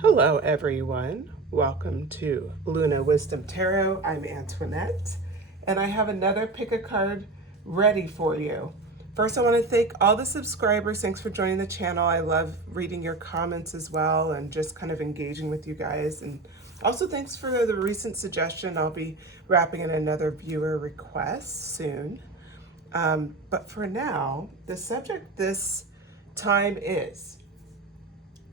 Hello, everyone. Welcome to Luna Wisdom Tarot. I'm Antoinette, and I have another pick a card ready for you. First, I want to thank all the subscribers. Thanks for joining the channel. I love reading your comments as well and just kind of engaging with you guys. And also, thanks for the recent suggestion. I'll be wrapping in another viewer request soon. But for now, the subject this time is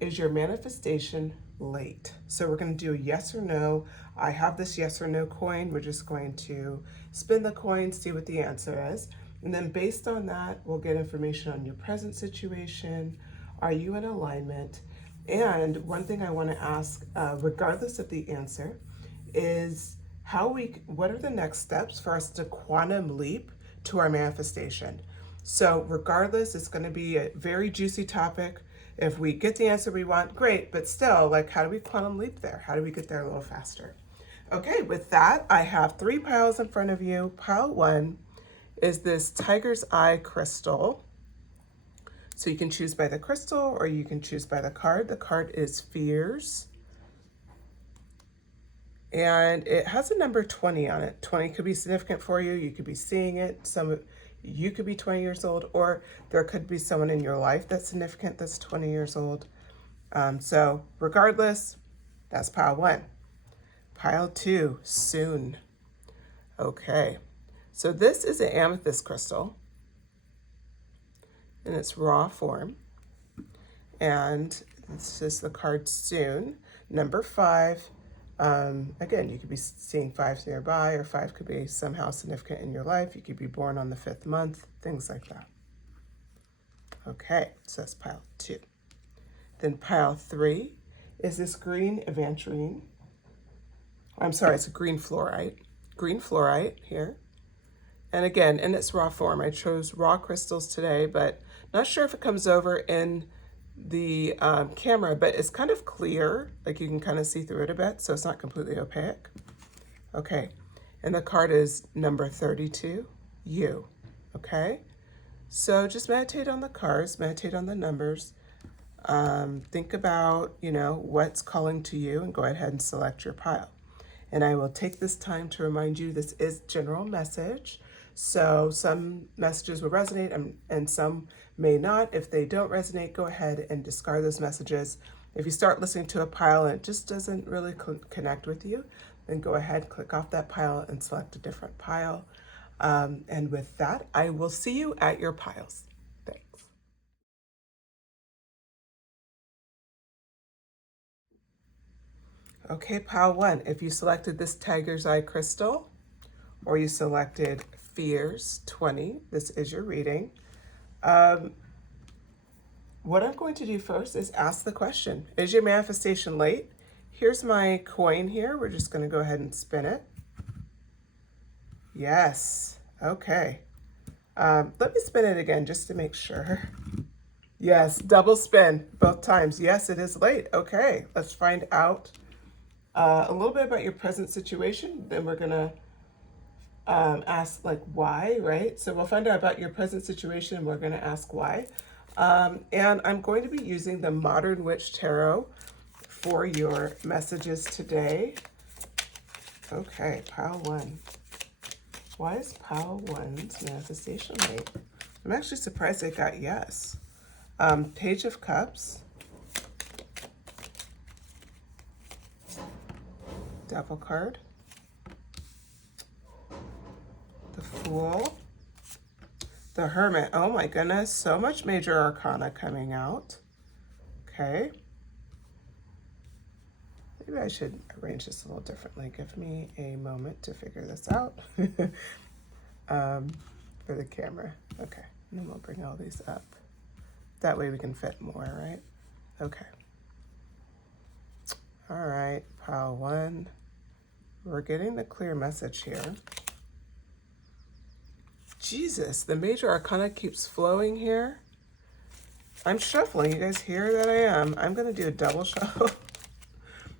your manifestation late? So we're going to do a yes or no. I have this yes or no coin. We're just going to spin the coin, see what the answer is. And then based on that, we'll get information on your present situation. Are you in alignment? And one thing I want to ask, regardless of the answer, is what are the next steps for us to quantum leap to our manifestation? So regardless, it's going to be a very juicy topic. If we get the answer we want, great, but still, like, how do we quantum leap there? How do we get there a little faster? Okay, with that, I have 3 piles in front of you. Pile 1 is this tiger's eye crystal. So you can choose by the crystal or you can choose by the card. The card is Fears. And it has a number 20 on it. 20 could be significant for you. You could be seeing it. You could be 20 years old, or there could be someone in your life that's significant that's 20 years old. So regardless, that's pile 1. Pile 2, soon. Okay, so this is an amethyst crystal in its raw form. And this is the card soon. Number 5. Again, you could be seeing 5s nearby, or 5 could be somehow significant in your life. You could be born on the 5th month, things like that. Okay, so that's pile 2. Then pile 3 is this green aventurine. I'm sorry, it's a green fluorite. Green fluorite here. And again, in its raw form, I chose raw crystals today, but not sure if it comes over in the camera, but it's kind of clear, like you can kind of see through it a bit, so it's not completely opaque. Okay, and the card is number 32, you. Okay, so just meditate on the cards, meditate on the numbers, think about, what's calling to you, and go ahead and select your pile. And I will take this time to remind you this is general message. So some messages will resonate and some may not. If they don't resonate, go ahead and discard those messages. If you start listening to a pile and it just doesn't really connect with you, then go ahead, click off that pile and select a different pile. And with that, I will see you at your piles. Thanks. Okay, pile 1. If you selected this tiger's eye crystal, or you selected Fears 20, this is your reading. What I'm going to do first is ask the question, is your manifestation late? Here's my coin here. We're just going to go ahead and spin it. Yes. Okay. Let me spin it again just to make sure. Yes, double spin both times. Yes, it is late. Okay, let's find out a little bit about your present situation. Then we're going to ask like why, right? So we'll find out about your present situation and we're going to ask why. And I'm going to be using the Modern Witch Tarot for your messages today. Okay, pile 1. Why is pile 1's manifestation late? I'm actually surprised I got yes. Page of Cups. Devil card. The Fool. The Hermit. Oh my goodness, so much major arcana coming out. Okay. Maybe I should arrange this a little differently. Give me a moment to figure this out for the camera. Okay, and then we'll bring all these up. That way we can fit more, right? Okay. All right, pile 1. We're getting the clear message here. Jesus, the major arcana keeps flowing here. I'm shuffling. You guys hear that I am? I'm going to do a double shuffle.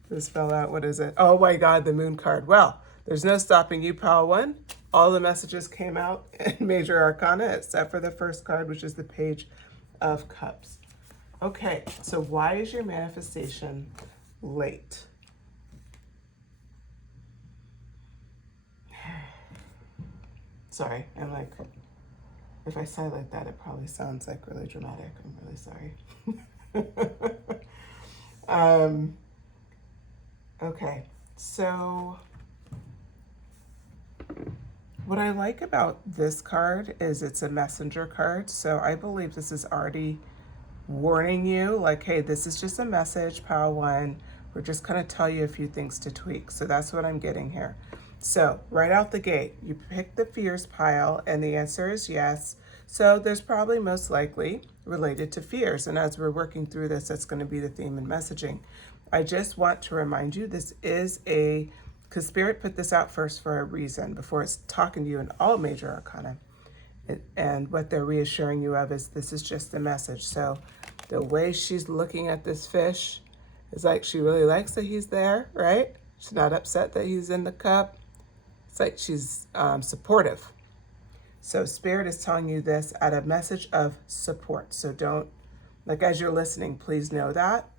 This fell out. What is it? Oh my God, the moon card. Well, there's no stopping you, pile 1. All the messages came out in major arcana except for the first card, which is the Page of Cups. Okay, so why is your manifestation late. Sorry, I'm like, if I say like that, it probably sounds like really dramatic. I'm really sorry. Okay, so what I like about this card is it's a messenger card. So I believe this is already warning you, like, hey, this is just a message, pile one. We're just going to tell you a few things to tweak. So that's what I'm getting here. So right out the gate, you pick the fears pile, and the answer is yes. So there's probably most likely related to fears. And as we're working through this, that's going to be the theme and messaging. I just want to remind you, this is because Spirit put this out first for a reason before it's talking to you in all major arcana. And what they're reassuring you of is this is just a message. So the way she's looking at this fish is like she really likes that he's there, right? She's not upset that he's in the cup. It's like she's supportive. So Spirit is telling you this at a message of support. So don't, like as you're listening, please know that.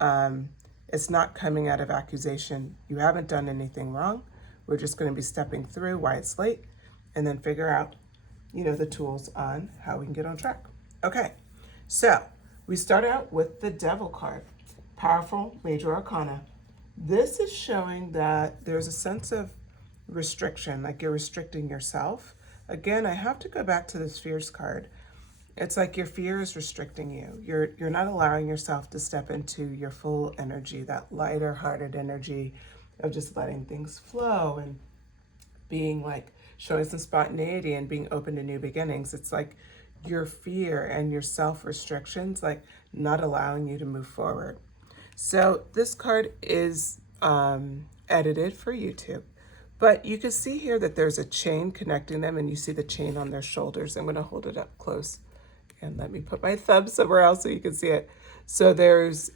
It's not coming out of accusation. You haven't done anything wrong. We're just going to be stepping through why it's late and then figure out, the tools on how we can get on track. Okay, so we start out with the Devil card. Powerful major arcana. This is showing that there's a sense of restriction, like you're restricting yourself. Again, I have to go back to this fears card. It's like your fear is restricting you. You're not allowing yourself to step into your full energy, that lighter hearted energy of just letting things flow and being like showing some spontaneity and being open to new beginnings. It's like your fear and your self-restrictions, like not allowing you to move forward. So this card is edited for YouTube, but you can see here that there's a chain connecting them, and you see the chain on their shoulders. I'm going to hold it up close and let me put my thumb somewhere else so you can see it. So there's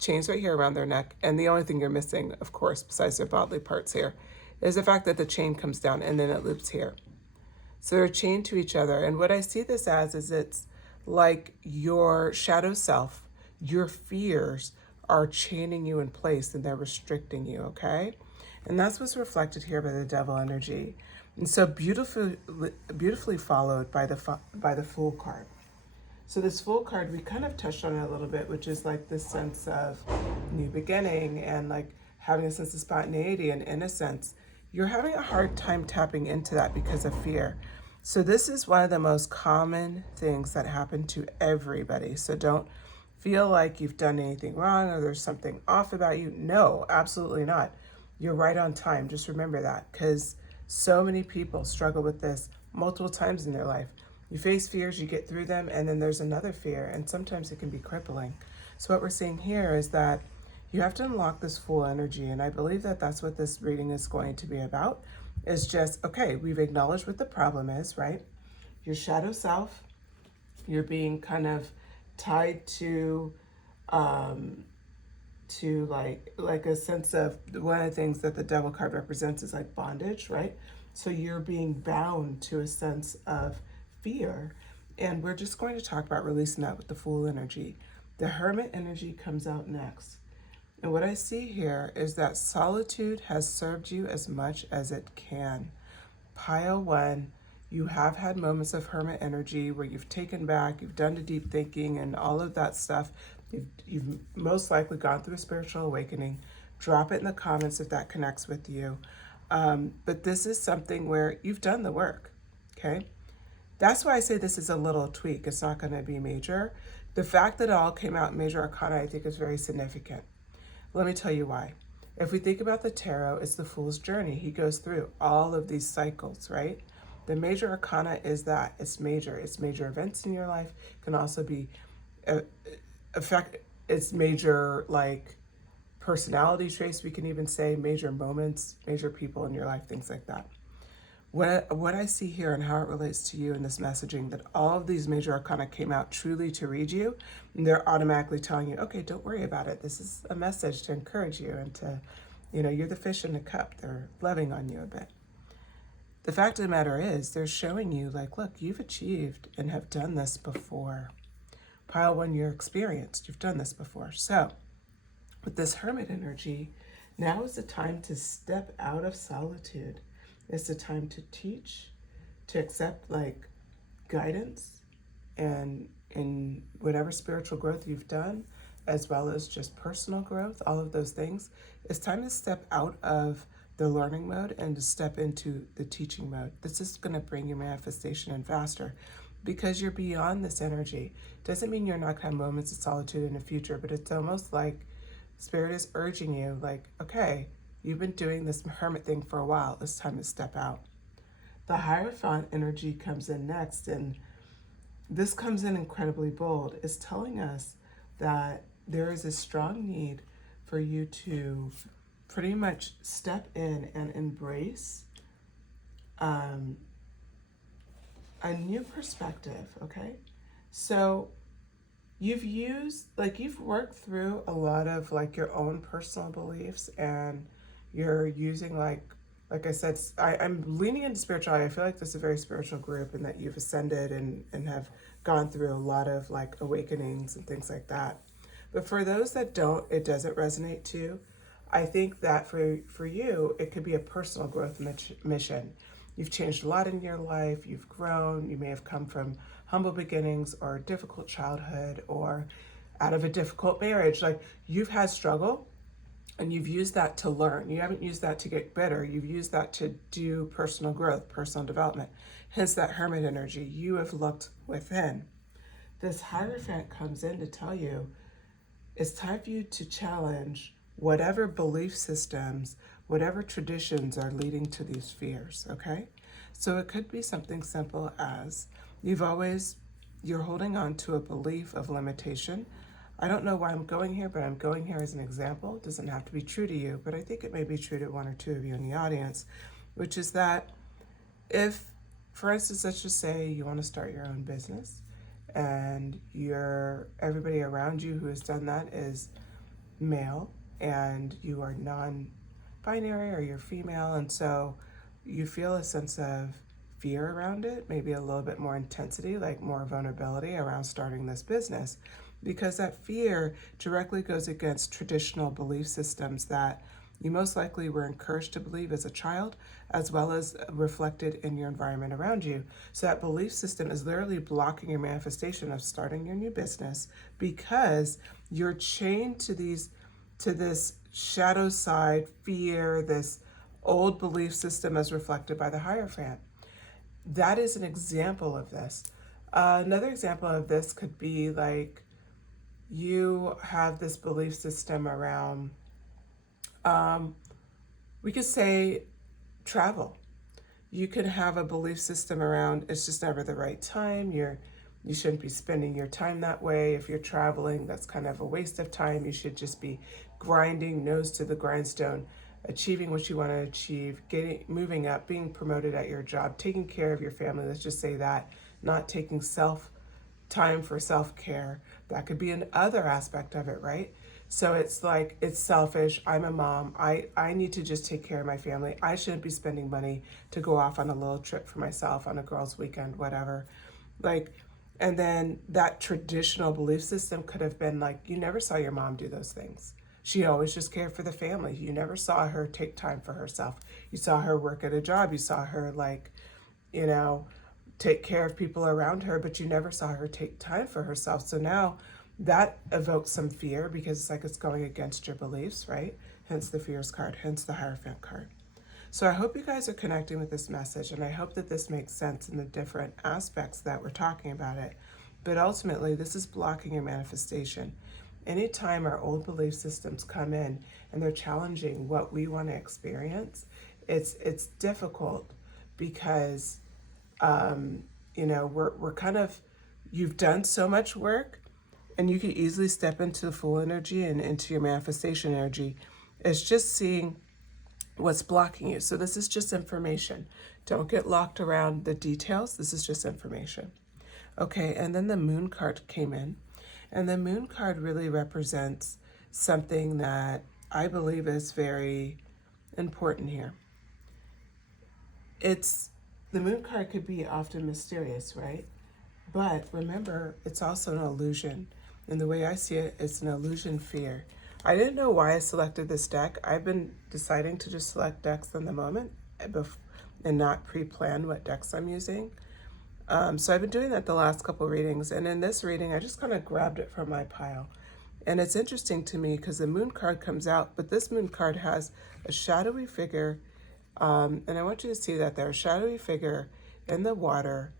chains right here around their neck, and the only thing you're missing, of course, besides their bodily parts here, is the fact that the chain comes down and then it loops here. So they're chained to each other. And what I see this as is it's like your shadow self, your fears are chaining you in place and they're restricting you, okay? And that's what's reflected here by the Devil energy. And so beautifully followed by the Fool card. So this Fool card, we kind of touched on it a little bit, which is like this sense of new beginning and like having a sense of spontaneity and innocence. You're having a hard time tapping into that because of fear. So this is one of the most common things that happen to everybody. So don't feel like you've done anything wrong or there's something off about you. No, absolutely not. You're right on time. Just remember that, because so many people struggle with this multiple times in their life. You face fears, you get through them, and then there's another fear, and sometimes it can be crippling. So what we're seeing here is that you have to unlock this Fool energy, and I believe that that's what this reading is going to be about, is just, okay, we've acknowledged what the problem is, right? Your shadow self, you're being kind of tied to like a sense of, one of the things that the Devil card represents is like bondage, right? So you're being bound to a sense of fear, and we're just going to talk about releasing that with the Fool energy. The Hermit energy comes out next. And what I see here is that solitude has served you as much as it can. Pile one, you have had moments of Hermit energy where you've taken back, you've done the deep thinking and all of that stuff. You've most likely gone through a spiritual awakening. Drop it in the comments if that connects with you. But this is something where you've done the work, okay? That's why I say this is a little tweak. It's not going to be major. The fact that it all came out in major arcana, I think, is very significant. Let me tell you why. If we think about the tarot, it's the Fool's journey. He goes through all of these cycles, right? The major arcana is that. It's major. It's major events in your life. It can also be it's major, like, personality traits, we can even say, major moments, major people in your life, things like that. What I see here and how it relates to you in this messaging, that all of these major arcana came out truly to read you, and they're automatically telling you, okay, don't worry about it. This is a message to encourage you and to, you're the fish in the cup. They're loving on you a bit. The fact of the matter is, they're showing you, like, look, you've achieved and have done this before. Pile one, you're experienced. You've done this before. So with this Hermit energy, now is the time to step out of solitude. It's the time to teach, to accept like guidance and in whatever spiritual growth you've done, as well as just personal growth, all of those things. It's time to step out of the learning mode and to step into the teaching mode. This is going to bring your manifestation in faster because you're beyond this energy. Doesn't mean you're not going to have moments of solitude in the future, but it's almost like Spirit is urging you, like, okay, you've been doing this hermit thing for a while. It's time to step out. The Hierophant energy comes in next, and this comes in incredibly bold. It's telling us that there is a strong need for you to pretty much step in and embrace a new perspective, okay? So you've worked through a lot of like your own personal beliefs, and you're using like I said, I'm leaning into spirituality. I feel like this is a very spiritual group and that you've ascended and have gone through a lot of like awakenings and things like that. But for those that don't, it doesn't resonate to, I think that for you, it could be a personal growth mission. You've changed a lot in your life. You've grown. You may have come from humble beginnings or a difficult childhood or out of a difficult marriage. Like you've had struggle and you've used that to learn. You haven't used that to get better. You've used that to do personal growth, personal development. Hence that Hermit energy. You have looked within. This Hierophant comes in to tell you it's time for you to challenge whatever belief systems, whatever traditions are leading to these fears, okay? So it could be something simple as you're holding on to a belief of limitation. I don't know why I'm going here, but I'm going here as an example. It doesn't have to be true to you, but I think it may be true to one or two of you in the audience, which is that if, for instance, let's just say you want to start your own business and everybody around you who has done that is male and you are non-binary or you're female, and so you feel a sense of fear around it, maybe a little bit more intensity, like more vulnerability around starting this business, because that fear directly goes against traditional belief systems that you most likely were encouraged to believe as a child, as well as reflected in your environment around you. So that belief system is literally blocking your manifestation of starting your new business because you're chained to this shadow side fear, this old belief system as reflected by the Hierophant. That is an example of this. Another example of this could be like you have this belief system around, we could say travel. You could have a belief system around it's just never the right time. You shouldn't be spending your time that way. If you're traveling, that's kind of a waste of time. You should just be grinding, nose to the grindstone, achieving what you want to achieve, moving up, being promoted at your job, taking care of your family. Let's just say that, not taking time for self-care. That could be another aspect of it, right? So it's like, it's selfish. I'm a mom. I need to just take care of my family. I shouldn't be spending money to go off on a little trip for myself on a girls' weekend, whatever. Like, and then that traditional belief system could have been like, you never saw your mom do those things. She always just cared for the family. You never saw her take time for herself. You saw her work at a job. You saw her take care of people around her, but you never saw her take time for herself. So now that evokes some fear because it's like it's going against your beliefs, right? Hence the fears card, hence the Hierophant card. So I hope you guys are connecting with this message, and I hope that this makes sense in the different aspects that we're talking about it. But ultimately, this is blocking your manifestation. Anytime our old belief systems come in and they're challenging what we want to experience, it's difficult because we're kind of, you've done so much work and you can easily step into the full energy and into your manifestation energy. It's just seeing what's blocking you. So this is just information. Don't get locked around the details. This is just information. Okay, and then the Moon card came in. And the Moon card really represents something that I believe is very important here. The Moon card could be often mysterious, right? But remember, it's also an illusion. And the way I see it, it's an illusion fear. I didn't know why I selected this deck. I've been deciding to just select decks in the moment and not pre-plan what decks I'm using. So I've been doing that the last couple readings, and in this reading, I just kind of grabbed it from my pile. And it's interesting to me because the moon card comes out, but this moon card has a shadowy figure, and I want you to see that there's a shadowy figure in the water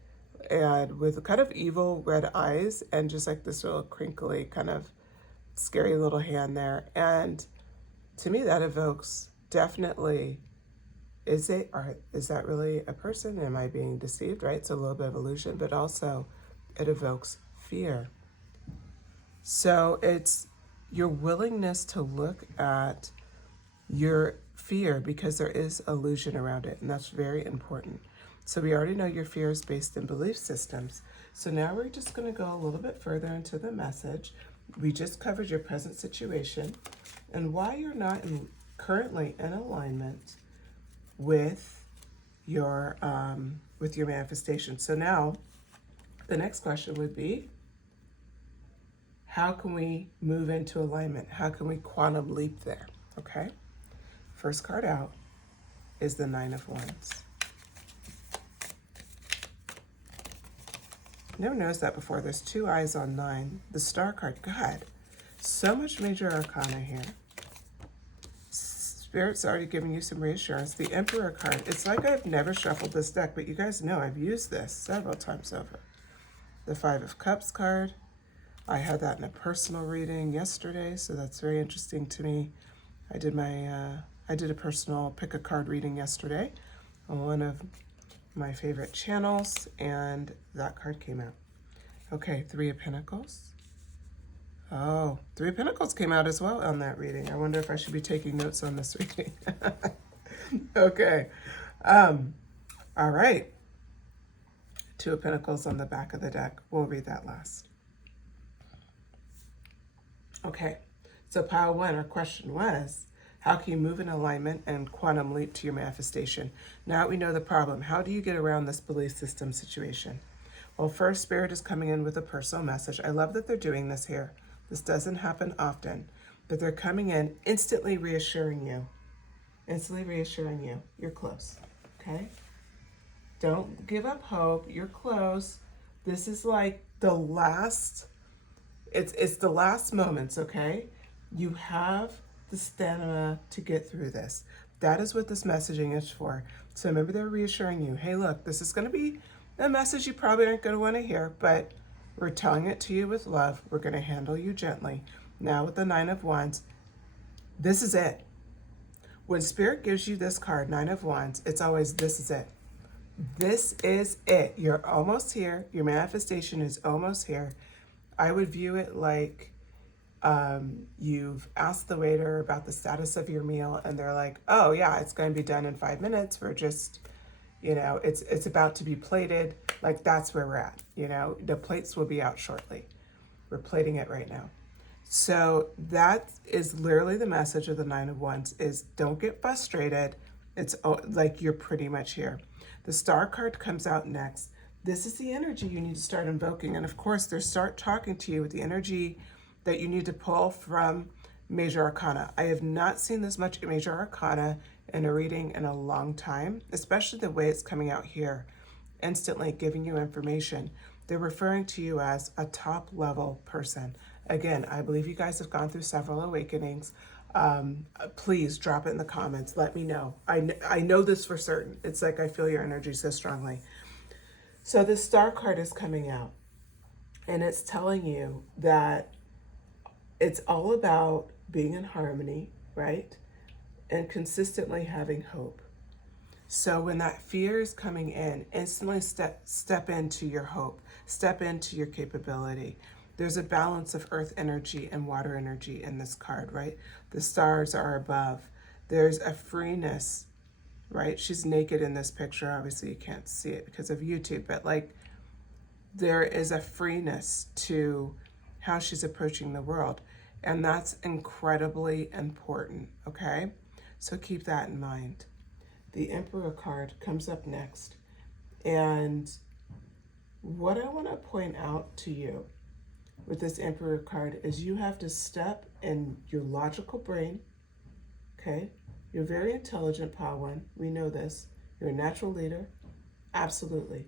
and with kind of evil red eyes and just like this little crinkly kind of scary little hand there. And to me that evokes definitely, is that really a person? Am I being deceived, right? It's a little bit of illusion, but also it evokes fear. So it's your willingness to look at your fear because there is illusion around it, and that's very important. So we already know your fear is based in belief systems. So now we're just going to go a little bit further into the message. We just covered your present situation and why you're not currently in alignment with your manifestation. So now the next question would be, how can we move into alignment? How can we quantum leap there? Okay. First card out is the Nine of Wands. Never noticed that before. There's two eyes on 9. The Star card. God, so much major arcana here. Spirit's already giving you some reassurance. The Emperor card. It's like I've never shuffled this deck, but you guys know I've used this several times over. The Five of Cups card. I had that in a personal reading yesterday, so that's very interesting to me. I did a personal pick a card reading yesterday on one of my favorite channels, and that card came out. Okay, Three of Pentacles. Oh, Three of Pentacles came out as well on that reading. I wonder if I should be taking notes on this reading. Okay. All right. Two of Pentacles on the back of the deck. We'll read that last. Okay, so pile 1, our question was, how can you move in alignment and quantum leap to your manifestation? Now we know the problem. How do you get around this belief system situation? Well, first, Spirit is coming in with a personal message. I love that they're doing this here. This doesn't happen often, but they're coming in instantly reassuring you. Instantly reassuring you. You're close, okay? Don't give up hope. You're close. This is like the last... It's the last moments, okay? You have the stamina to get through this. That is what this messaging is for. So remember, they're reassuring you, hey, look, this is going to be a message you probably aren't going to want to hear, but we're telling it to you with love. We're going to handle you gently. Now with the Nine of Wands, this is it. When Spirit gives you this card, Nine of Wands, it's always, this is it. This is it. You're almost here. Your manifestation is almost here. I would view it like you've asked the waiter about the status of your meal and they're like, oh yeah, it's going to be done in 5 minutes. We're just, it's about to be plated. Like that's where we're at. The plates will be out shortly. We're plating it right now. So that is literally the message of the Nine of Wands is don't get frustrated. It's like you're pretty much here. The Star card comes out next. This is the energy you need to start invoking. And of course, they start talking to you with the energy that you need to pull from Major Arcana. I have not seen this much Major Arcana in a reading in a long time, especially the way it's coming out here, instantly giving you information. They're referring to you as a top level person. Again, I believe you guys have gone through several awakenings. Please drop it in the comments. Let me know. I know this for certain. It's like I feel your energy so strongly. So the Star card is coming out, and it's telling you that it's all about being in harmony, right? And consistently having hope. So when that fear is coming in, instantly step into your hope, step into your capability. There's a balance of earth energy and water energy in this card, right? The stars are above. There's a freeness, right? She's naked in this picture. Obviously you can't see it because of YouTube, but like there is a freeness to how she's approaching the world. And that's incredibly important, okay? So keep that in mind. The Emperor card comes up next. And what I want to point out to you with this Emperor card is you have to step in your logical brain, okay? You're very intelligent, Pawan. We know this. You're a natural leader. Absolutely.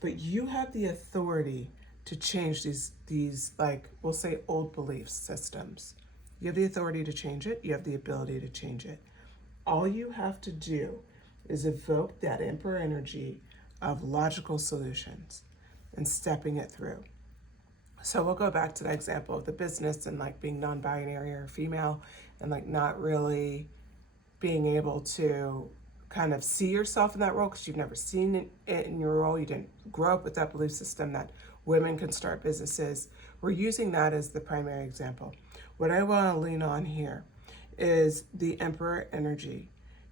But you have the authority to change these like, we'll say old belief systems. You have the authority to change it. You have the ability to change it. All you have to do is evoke that Emperor energy of logical solutions and stepping it through. So we'll go back to that example of the business and like being non-binary or female and like not really being able to kind of see yourself in that role because you've never seen it in your role. You didn't grow up with that belief system that women can start businesses. We're using that as the primary example. What I want to lean on here is the Emperor energy.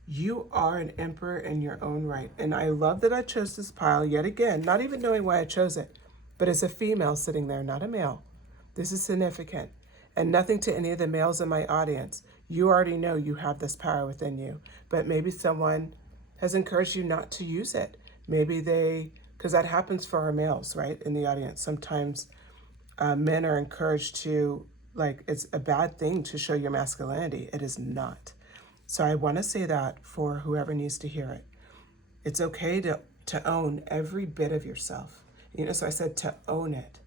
You are an emperor in your own right. And I love that I chose this pile yet again, not even knowing why I chose it, but as a female sitting there, not a male. This is significant. And nothing to any of the males in my audience. You already know you have this power within you, but maybe someone has encouraged you not to use it. Maybe because that happens for our males, right, in the audience. Sometimes men are encouraged to, like, it's a bad thing to show your masculinity. It is not. So I want to say that for whoever needs to hear it. It's okay to own every bit of yourself. So I said to own it,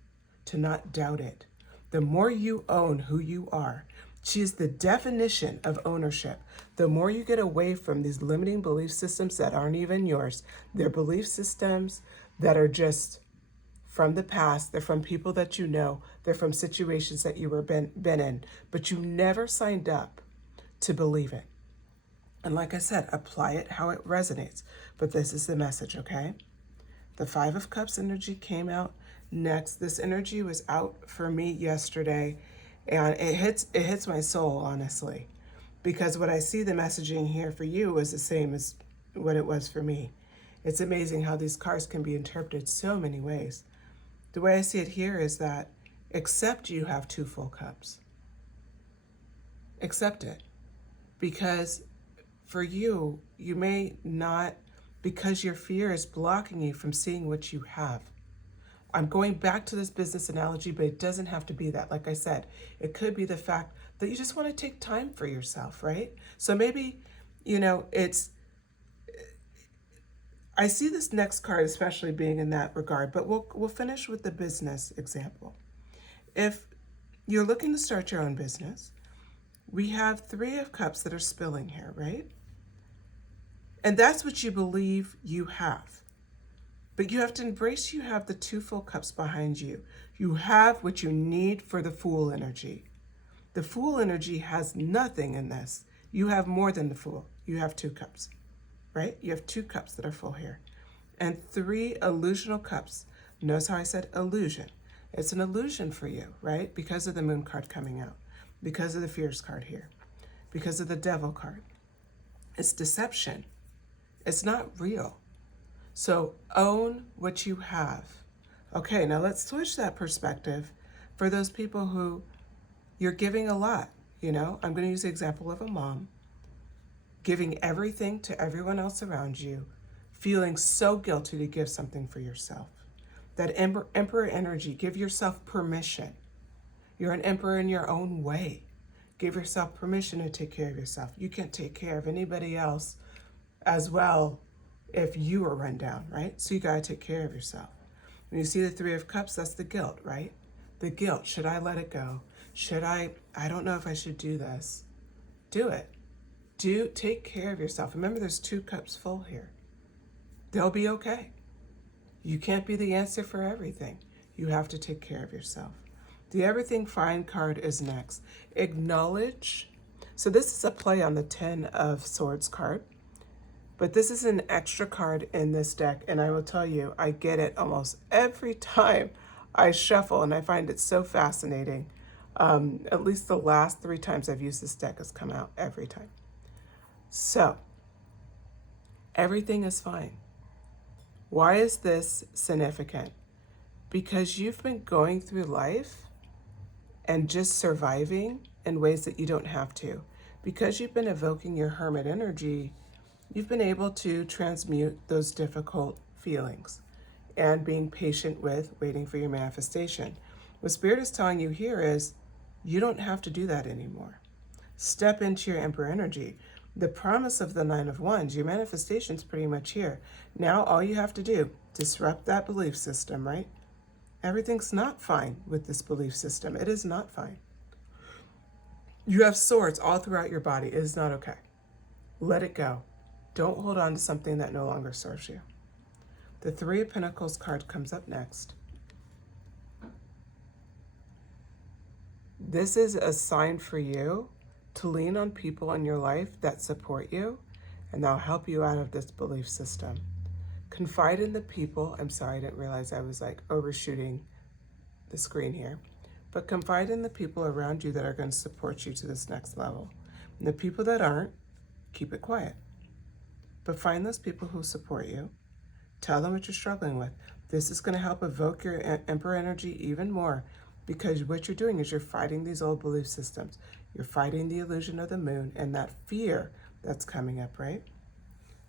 to not doubt it. The more you own who you are, she is the definition of ownership. The more you get away from these limiting belief systems that aren't even yours, they're belief systems that are just from the past. They're from people that you know. They're from situations that you were been in, but you never signed up to believe it. And like I said, apply it how it resonates. But this is the message, okay? The Five of Cups energy came out next. This energy was out for me yesterday, and it hits my soul, honestly, because what I see the messaging here for you is the same as what it was for me. It's amazing how these cards can be interpreted so many ways. The way I see it here is that accept you have two full cups. Accept it, because for you, you may not, because your fear is blocking you from seeing what you have. I'm going back to this business analogy, but it doesn't have to be that. Like I said, it could be the fact that you just want to take time for yourself, right? So maybe, I see this next card especially being in that regard, but we'll finish with the business example. If you're looking to start your own business, we have Three of Cups that are spilling here, right? And that's what you believe you have. But you have to embrace you have the two full cups behind you. You have what you need for the Fool energy. The Fool energy has nothing in this. You have more than the Fool. You have two cups, right? You have two cups that are full here. And three illusional cups. Notice how I said illusion. It's an illusion for you, right? Because of the Moon card coming out. Because of the Fears card here. Because of the Devil card. It's deception. It's not real. So own what you have. Okay, now let's switch that perspective for those people who you're giving a lot. I'm going to use the example of a mom giving everything to everyone else around you, feeling so guilty to give something for yourself. That emperor energy, give yourself permission. You're an emperor in your own way. Give yourself permission to take care of yourself. You can't take care of anybody else as well if you are run down, right? So you got to take care of yourself. When you see the Three of Cups, that's the guilt, right? The guilt. Should I let it go? I don't know if I should do this. Do it. Take care of yourself. Remember, there's two cups full here. They'll be okay. You can't be the answer for everything. You have to take care of yourself. The Everything Fine card is next. Acknowledge. So this is a play on the Ten of Swords card. But this is an extra card in this deck, and I will tell you, I get it almost every time I shuffle, and I find it so fascinating. At least the last 3 times I've used this deck has come out every time. So, everything is fine. Why is this significant? Because you've been going through life and just surviving in ways that you don't have to. Because you've been evoking your Hermit energy, you've been able to transmute those difficult feelings and being patient with waiting for your manifestation. What Spirit is telling you here is you don't have to do that anymore. Step into your Emperor energy. The promise of the Nine of Wands, your manifestation is pretty much here. Now all you have to do, disrupt that belief system, right? Everything's not fine with this belief system. It is not fine. You have swords all throughout your body. It is not okay. Let it go. Don't hold on to something that no longer serves you. The Three of Pentacles card comes up next. This is a sign for you to lean on people in your life that support you and they'll help you out of this belief system. Confide in the people. I'm sorry, I didn't realize I was like overshooting the screen here. But confide in the people around you that are going to support you to this next level. And the people that aren't, keep it quiet. But find those people who support you. Tell them what you're struggling with. This is going to help evoke your Emperor energy even more, because what you're doing is you're fighting these old belief systems. You're fighting the illusion of the moon and that fear that's coming up, right?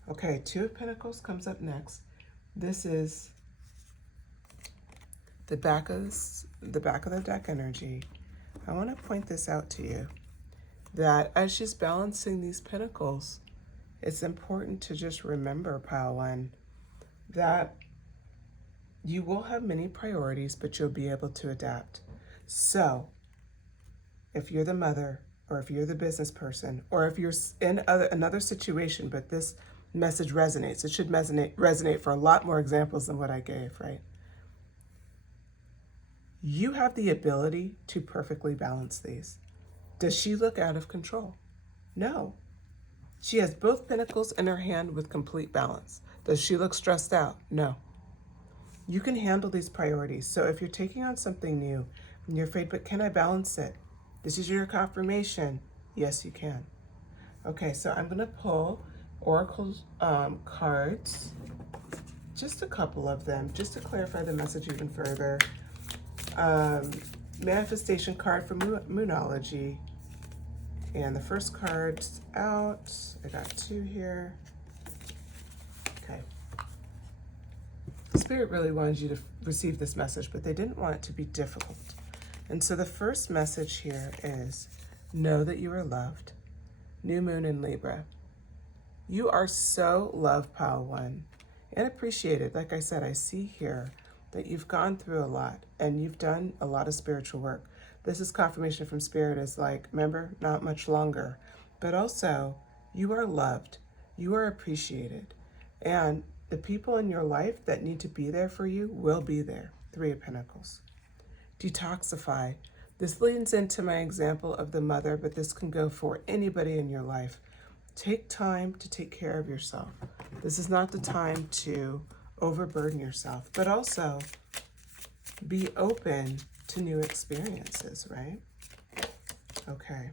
Okay, Two of Pentacles comes up next. This is the back of the deck energy. I want to point this out to you, that as she's balancing these pentacles, it's important to just remember, Pile 1, that you will have many priorities, but you'll be able to adapt. So if you're the mother, or if you're the business person, or if you're in another situation, but this message resonates, it should resonate for a lot more examples than what I gave, right? You have the ability to perfectly balance these. Does she look out of control? No. She has both pentacles in her hand with complete balance. Does she look stressed out? No. You can handle these priorities. So if you're taking on something new and you're afraid, but can I balance it? This is your confirmation. Yes, you can. Okay, so I'm going to pull Oracle cards, just a couple of them, just to clarify the message even further. Manifestation card for Moonology. And the first card's out. I got two here. Okay. Spirit really wanted you to receive this message, but they didn't want it to be difficult. And so the first message here is, know that you are loved. New moon in Libra. You are so loved, Pile 1, and appreciated. Like I said, I see here that you've gone through a lot and you've done a lot of spiritual work. This is confirmation from Spirit is like, remember, not much longer. But also, you are loved. You are appreciated. And the people in your life that need to be there for you will be there. Three of Pentacles. Detoxify. This leans into my example of the mother, but this can go for anybody in your life. Take time to take care of yourself. This is not the time to overburden yourself, but also be open to new experiences, right? Okay.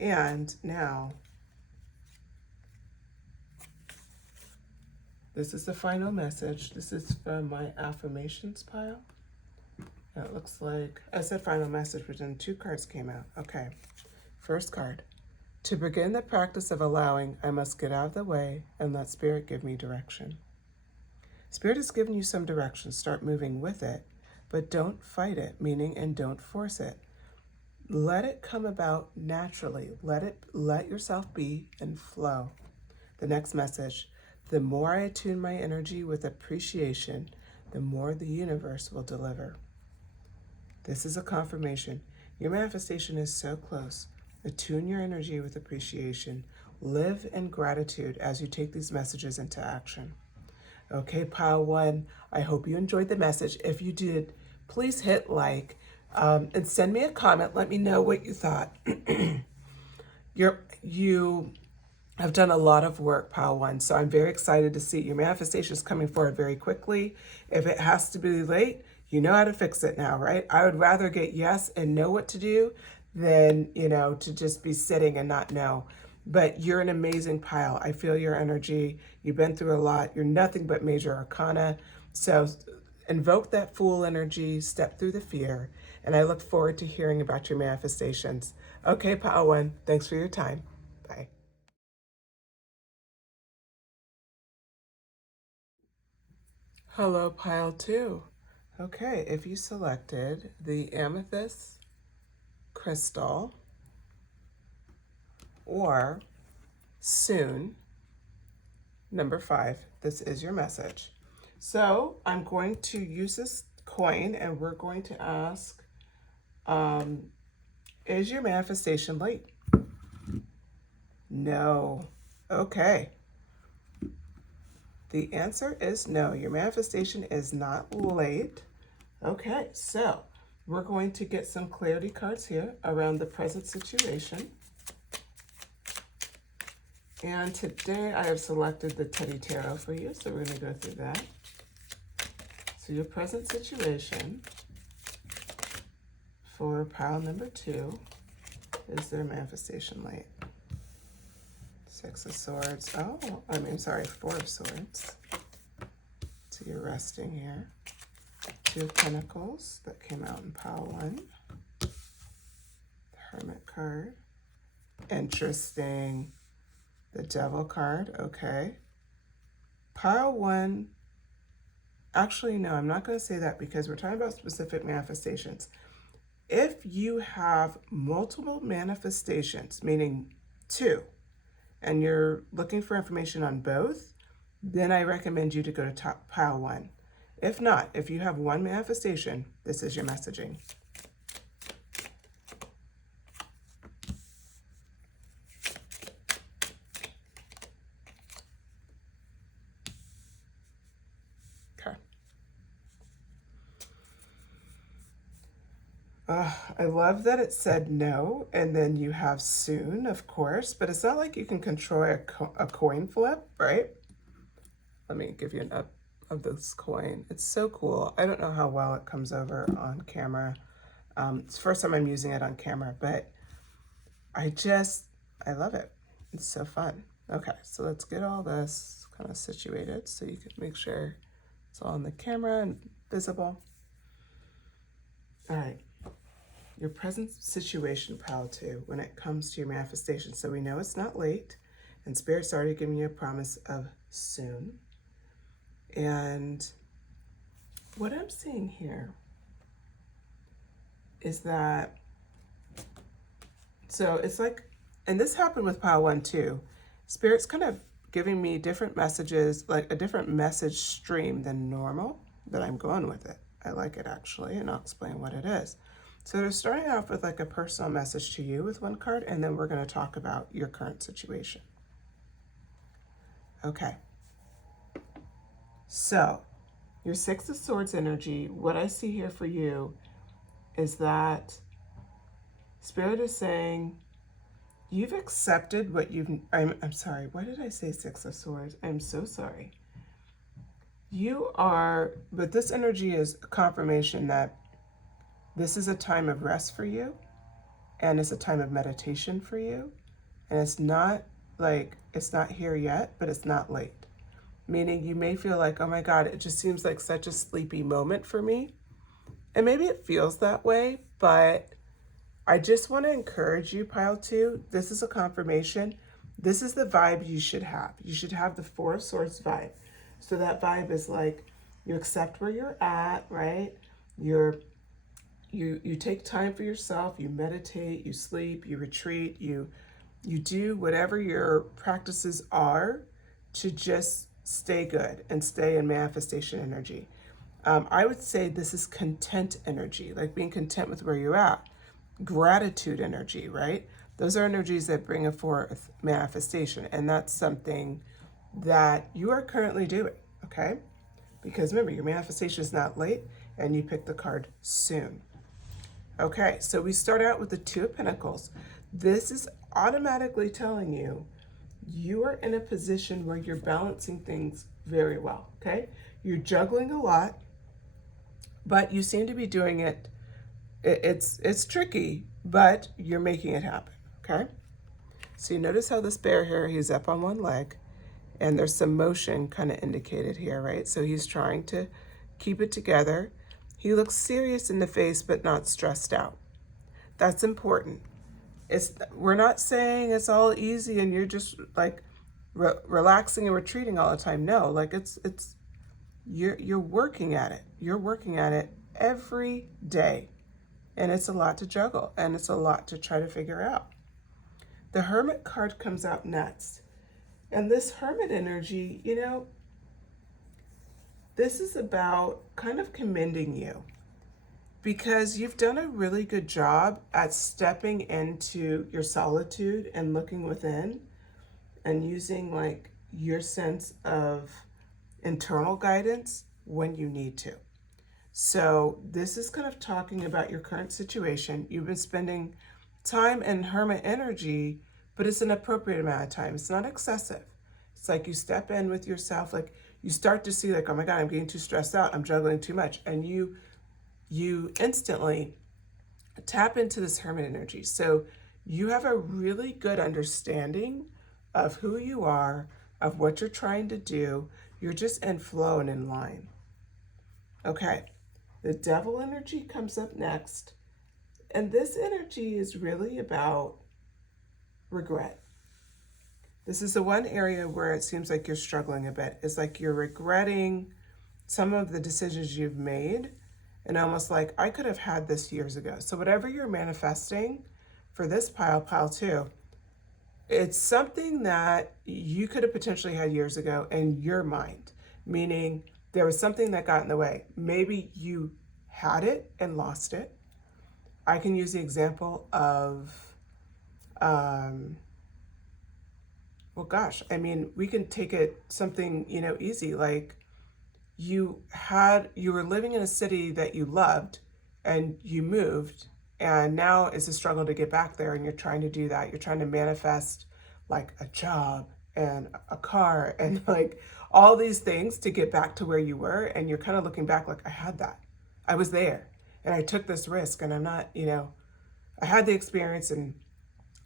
And now, this is the final message. This is from my affirmations pile. And it looks like, I said final message, but then two cards came out. Okay. First card. To begin the practice of allowing, I must get out of the way and let Spirit give me direction. Spirit has given you some direction. Start moving with it, but don't fight it, meaning, and don't force it. Let it come about naturally. Let yourself be and flow. The next message. The more I attune my energy with appreciation, the more the universe will deliver. This is a confirmation. Your manifestation is so close. Attune your energy with appreciation. Live in gratitude as you take these messages into action. Okay, Pile 1, I hope you enjoyed the message. If you did, please hit like and send me a comment. Let me know what you thought. You have done a lot of work, Pile 1, so I'm very excited to see your manifestation is coming forward very quickly. If it has to be late, you know how to fix it now, right? I would rather get yes and know what to do than, to just be sitting and not know. But you're an amazing Pile. I feel your energy. You've been through a lot. You're nothing but major arcana. So invoke that Fool energy, step through the fear, and I look forward to hearing about your manifestations. Okay, Pile 1, thanks for your time. Bye. Hello, Pile 2. Okay, if you selected the amethyst crystal or soon, number 5, this is your message. So I'm going to use this coin and we're going to ask, is your manifestation late? No. Okay. The answer is no. Your manifestation is not late. Okay, so we're going to get some clarity cards here around the present situation. And today I have selected the Teddy Tarot for you, so we're going to go through that. So your present situation for pile number 2 is their manifestation late. 6 of Swords. Oh, sorry, 4 of Swords. So you're resting here. 2 of Pentacles that came out in pile 1. The Hermit card. Interesting. The Devil card, okay. Pile 1, actually no, I'm not going to say that because we're talking about specific manifestations. If you have multiple manifestations, meaning 2, and you're looking for information on both, then I recommend you to go to pile 1. If not, if you have one manifestation, this is your messaging. I love that it said no, and then you have soon, of course, but it's not like you can control a coin flip, right? Let me give you an up of this coin. It's so cool. I don't know how well it comes over on camera. It's the first time I'm using it on camera, but I love it. It's so fun. Okay, so let's get all this kind of situated so you can make sure it's all on the camera and visible. All right. Your present situation, pile 2, when it comes to your manifestation. So we know it's not late, and Spirit's already given you a promise of soon. And what I'm seeing here is that, so it's like, and this happened with pile 1 too, Spirit's kind of giving me different messages, like a different message stream than normal, but I'm going with it. I like it actually, and I'll explain what it is. So they're starting off with like a personal message to you with one card, and then we're going to talk about your current situation. Okay. So your 6 of Swords energy, what I see here for you is that Spirit is saying you've accepted what I'm sorry, why did I say 6 of Swords? I'm so sorry. But this energy is confirmation that this is a time of rest for you, and it's a time of meditation for you, and it's not here yet, but it's not late. Meaning you may feel like, oh my God, it just seems like such a sleepy moment for me. And maybe it feels that way, but I just want to encourage you, pile 2, this is a confirmation. This is the vibe you should have. You should have the 4 of Swords vibe. So that vibe is like, you accept where you're at, right? You take time for yourself, you meditate, you sleep, you retreat, you do whatever your practices are to just stay good and stay in manifestation energy. I would say this is content energy, like being content with where you're at. Gratitude energy, right? Those are energies that bring forth manifestation, and that's something that you are currently doing, okay? Because remember, your manifestation is not late, and you pick the card soon. Okay, so we start out with the 2 of Pentacles. This is automatically telling you you are in a position where you're balancing things very well, okay? You're juggling a lot, but you seem to be doing it. It's tricky, but you're making it happen, okay? So you notice how this bear here, he's up on one leg, and there's some motion kind of indicated here, right? So he's trying to keep it together. He looks serious in the face, but not stressed out. That's important. We're not saying it's all easy and you're just like relaxing and retreating all the time. No, like you're working at it. You're working at it every day. And it's a lot to juggle, and it's a lot to try to figure out. The Hermit card comes out next. And this Hermit energy, this is about kind of commending you, because you've done a really good job at stepping into your solitude and looking within and using like your sense of internal guidance when you need to. So this is kind of talking about your current situation. You've been spending time in Hermit energy, but it's an appropriate amount of time. It's not excessive. It's like you step in with yourself, like you start to see like, oh my God, I'm getting too stressed out. I'm juggling too much. And you instantly tap into this Hermit energy. So you have a really good understanding of who you are, of what you're trying to do. You're just in flow and in line. Okay, the Devil energy comes up next. And this energy is really about regret. This is the one area where it seems like you're struggling a bit. It's like you're regretting some of the decisions you've made, and almost like, I could have had this years ago. So whatever you're manifesting for this pile 2, it's something that you could have potentially had years ago in your mind, meaning there was something that got in the way. Maybe you had it and lost it. I can use the example of, well, gosh, I mean, we can take it something, easy. Like you were living in a city that you loved and you moved, and now it's a struggle to get back there, and you're trying to do that. You're trying to manifest like a job and a car and like all these things to get back to where you were. And you're kind of looking back like, I had that. I was there and I took this risk, and I'm not, I had the experience, and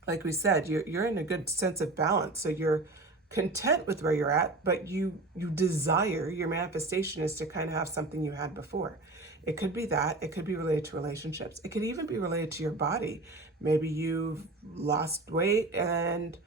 like we said, you're in a good sense of balance. So you're content with where you're at, but you desire, your manifestation is to kind of have something you had before. It could be that. It could be related to relationships. It could even be related to your body. Maybe you've lost weight and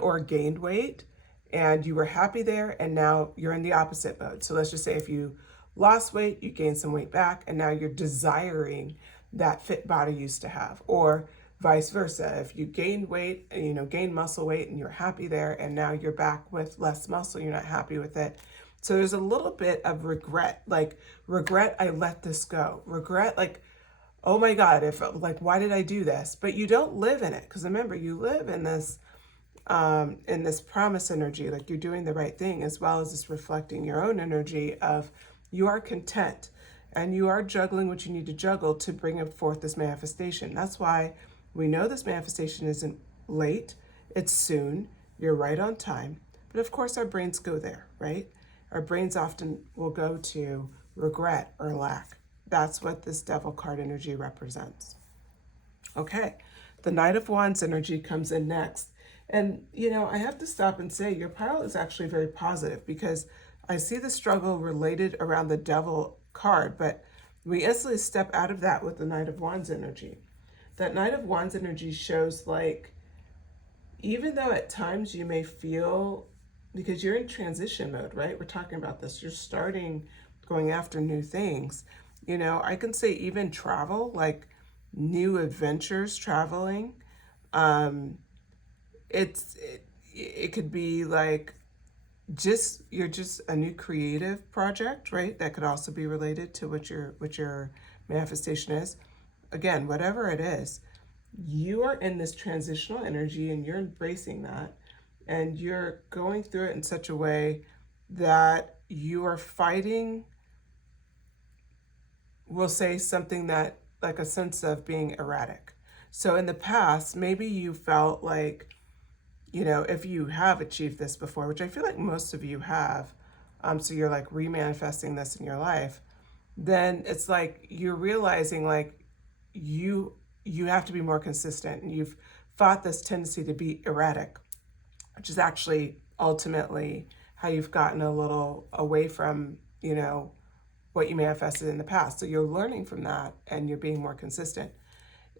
or gained weight, and you were happy there, and now you're in the opposite mode. So let's just say if you lost weight, you gained some weight back, and now you're desiring that fit body you used to have. Or vice versa. If you gained weight, gained muscle weight, and you're happy there, and now you're back with less muscle, you're not happy with it. So there's a little bit of regret, like regret, I let this go. Regret, like, oh my God, why did I do this? But you don't live in it, because remember, you live in this promise energy, like you're doing the right thing, as well as it's reflecting your own energy of you are content and you are juggling what you need to juggle to bring forth this manifestation. That's why we know this manifestation isn't late, it's soon, you're right on time. But of course our brains go there, right? Our brains often will go to regret or lack. That's what this Devil card energy represents. Okay, the Knight of Wands energy comes in next. And, I have to stop and say your pile is actually very positive, because I see the struggle related around the Devil card, but we instantly step out of that with the Knight of Wands energy. That Knight of Wands energy shows like, even though at times you may feel, because you're in transition mode, right? We're talking about this. You're starting going after new things. I can say even travel, like new adventures, traveling. It could be like you're just a new creative project, right? That could also be related to what your manifestation is. Again, whatever it is, you are in this transitional energy and you're embracing that, and you're going through it in such a way that you are fighting, we'll say something that like a sense of being erratic. So in the past, maybe you felt like, if you have achieved this before, which I feel like most of you have, so you're like remanifesting this in your life, then it's like you're realizing like you have to be more consistent, and you've fought this tendency to be erratic, which is actually ultimately how you've gotten a little away from, what you manifested in the past. So you're learning from that and you're being more consistent.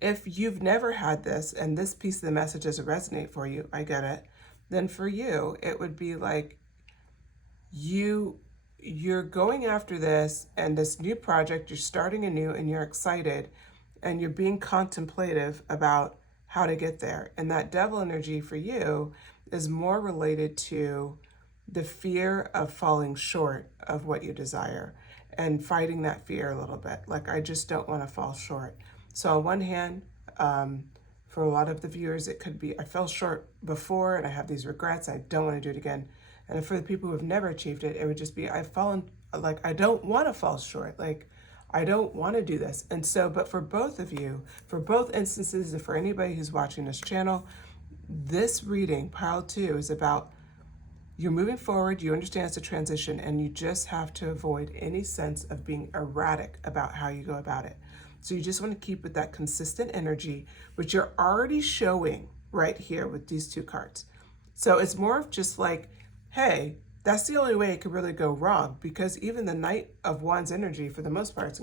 If you've never had this and this piece of the message doesn't resonate for you, I get it, then for you, it would be like you you're going after this and this new project, you're starting anew and you're excited and you're being contemplative about how to get there. And that devil energy for you is more related to the fear of falling short of what you desire and fighting that fear a little bit. Like, I just don't want to fall short. So on one hand, for a lot of the viewers, it could be, I fell short before and I have these regrets. I don't want to do it again. And for the people who have never achieved it, it would just be, I've fallen, like, I don't want to fall short. Like, I don't want to do this. And so, but for both of you, for both instances, and for anybody who's watching this channel, this reading, pile 2, is about you're moving forward, you understand it's a transition, and you just have to avoid any sense of being erratic about how you go about it. So you just want to keep with that consistent energy, which you're already showing right here with these 2 cards. So it's more of just like, hey, that's the only way it could really go wrong, because even the Knight of Wands energy, for the most part,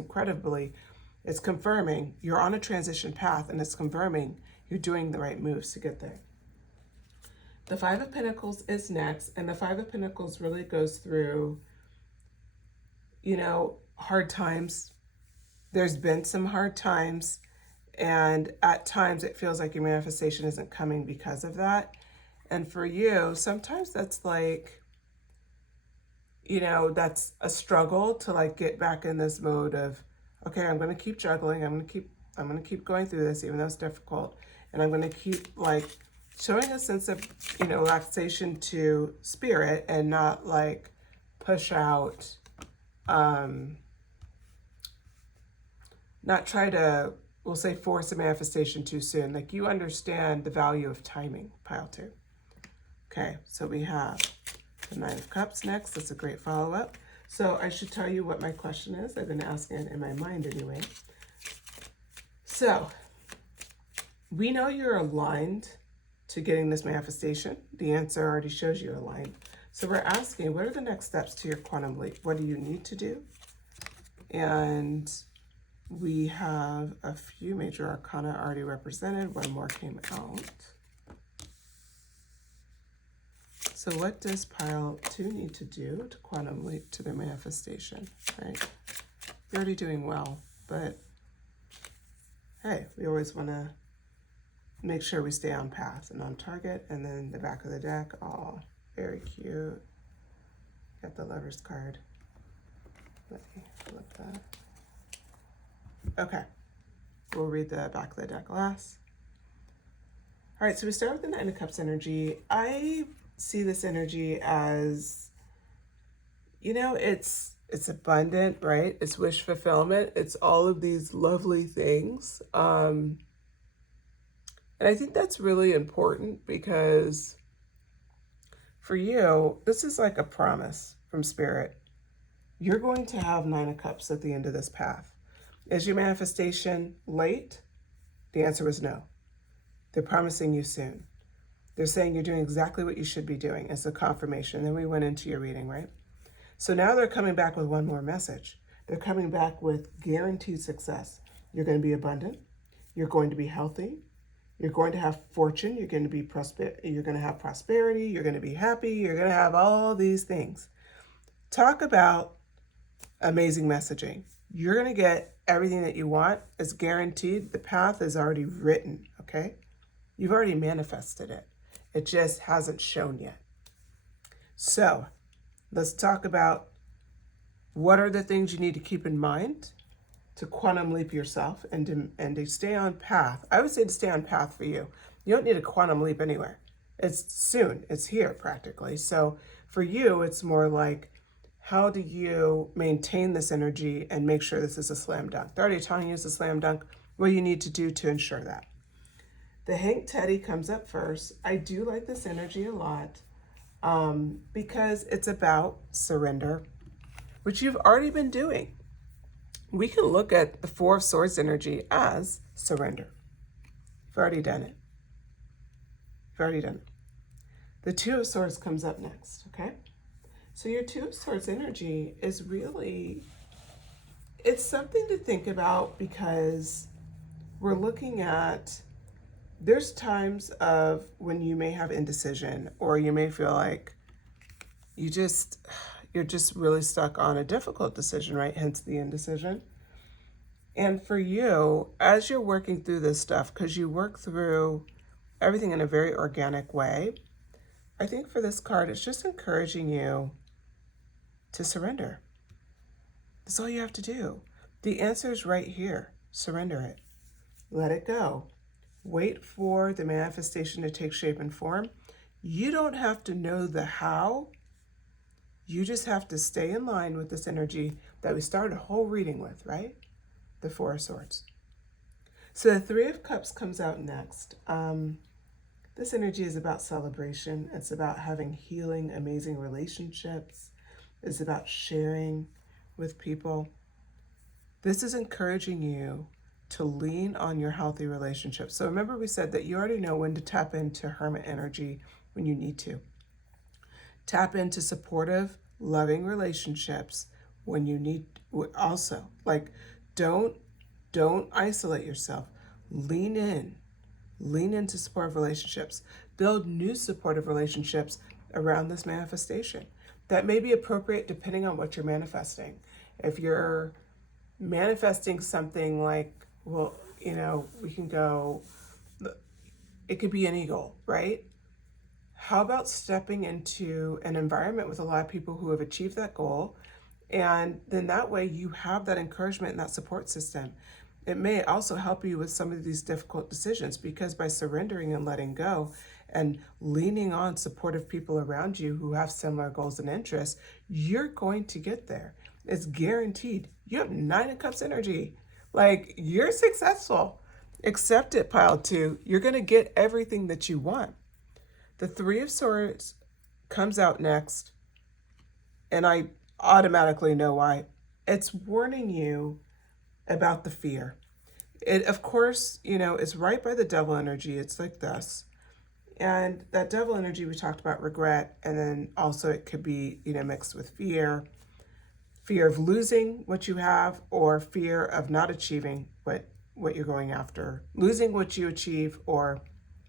it's confirming you're on a transition path, and it's confirming you're doing the right moves to get there. The 5 of Pentacles is next, and the 5 of Pentacles really goes through, you know, hard times. There's been some hard times, and at times it feels like your manifestation isn't coming because of that. And for you, sometimes that's like, you know, that's a struggle to like get back in this mode of, okay, I'm going to keep juggling. I'm going to keep going through this, even though it's difficult. And I'm going to keep like showing a sense of, you know, relaxation to spirit and not like push out, not try to, we'll say, force a manifestation too soon. Like, you understand the value of timing, pile 2. Okay, so we have the 9 of Cups next. That's a great follow-up. So I should tell you what my question is. I've been asking it in my mind anyway. So we know you're aligned to getting this manifestation. The answer already shows you aligned. So we're asking, what are the next steps to your quantum leap? What do you need to do? And we have a few major arcana already represented. One more came out. So what does pile 2 need to do to quantum leap to their manifestation, right? You're already doing well, but hey, we always want to make sure we stay on path and on target. And then the back of the deck, oh, very cute. Got the Lover's card. Let me flip that. Okay, we'll read the back of the deck last. All right, so we start with the 9 of Cups energy. I see this energy as, you know, it's abundant, right? It's wish fulfillment. It's all of these lovely things. And I think that's really important, because for you, this is like a promise from Spirit. You're going to have 9 of Cups at the end of this path. Is your manifestation late? The answer was no. They're promising you soon. They're saying you're doing exactly what you should be doing. It's a confirmation. Then we went into your reading, right? So now they're coming back with one more message. They're coming back with guaranteed success. You're going to be abundant. You're going to be healthy. You're going to have fortune. You're going to be you're going to have prosperity. You're going to be happy. You're going to have all these things. Talk about amazing messaging. You're going to get everything that you want. It's guaranteed. The path is already written, okay? You've already manifested it. It just hasn't shown yet. So let's talk about what are the things you need to keep in mind to quantum leap yourself and to stay on path. I would say to stay on path for you. You don't need a quantum leap anywhere. It's soon. It's here practically. So for you, it's more like, how do you maintain this energy and make sure this is a slam dunk? They're already telling you it's a slam dunk. What you need to do to ensure that. The Hank Teddy comes up first. I do like this energy a lot because it's about surrender, which you've already been doing. We can look at the 4 of Swords energy as surrender. You've already done it. You've already done it. The 2 of Swords comes up next, okay? So your 2 of Swords energy is really, it's something to think about, because we're looking at, there's times of when you may have indecision, or you may feel like you're you're just really stuck on a difficult decision, right? Hence the indecision. And for you, as you're working through this stuff, because you work through everything in a very organic way, I think for this card, it's just encouraging you to surrender. That's all you have to do. The answer is right here. Surrender it. Let it go. Wait for the manifestation to take shape and form. You don't have to know the how. You just have to stay in line with this energy that we started a whole reading with, right? The Four of Swords. So the Three of Cups comes out next. This energy is about celebration. It's about having healing, amazing relationships. It's about sharing with people. This is encouraging you to lean on your healthy relationships. So remember we said that you already know when to tap into Hermit energy when you need to. Tap into supportive, loving relationships when you need also. Like, don't isolate yourself. Lean into supportive relationships. Build new supportive relationships around this manifestation. That may be appropriate depending on what you're manifesting. If you're manifesting something like, well, we can go, it could be an eagle, right? How about stepping into an environment with a lot of people who have achieved that goal? And then that way you have that encouragement and that support system. It may also help you with some of these difficult decisions, because by surrendering and letting go and leaning on supportive people around you who have similar goals and interests, you're going to get there. It's guaranteed. You have Nine of Cups energy. Like, you're successful. Accept it, pile two. You're going to get everything that you want. The Three of Swords comes out next, and I automatically know why. It's warning you about the fear. It, of course, is right by the Devil energy. It's like this. And that Devil energy, we talked about regret, and then also it could be, mixed with fear of losing what you have, or fear of not achieving what you're going after, losing what you achieve, or,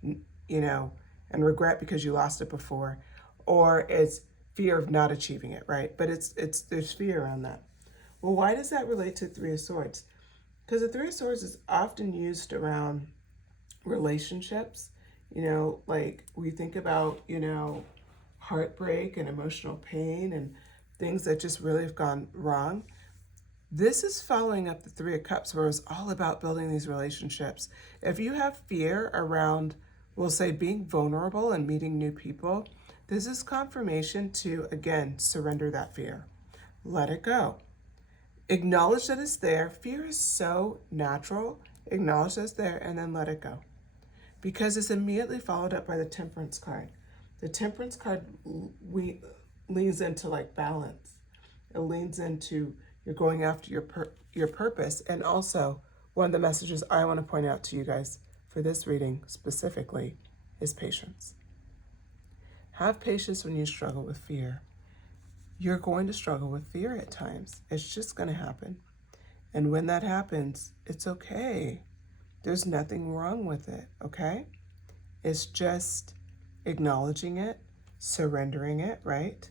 and regret because you lost it before, or it's fear of not achieving it, right? But there's fear around that. Well, why does that relate to Three of Swords? Because the Three of Swords is often used around relationships. Like we think about, heartbreak and emotional pain and things that just really have gone wrong. This is following up the Three of Cups, where it's all about building these relationships. If you have fear around, we'll say, being vulnerable and meeting new people, this is confirmation to, again, surrender that fear. Let it go. Acknowledge that it's there. Fear is so natural. Acknowledge that it's there and then let it go. Because it's immediately followed up by the Temperance card. The Temperance card leans into like balance. It leans into you're going after your purpose. And also, one of the messages I want to point out to you guys for this reading specifically is patience. Have patience when you struggle with fear. You're going to struggle with fear at times. It's just going to happen. And when that happens, it's okay. There's nothing wrong with it, okay? It's just acknowledging it, surrendering it, right?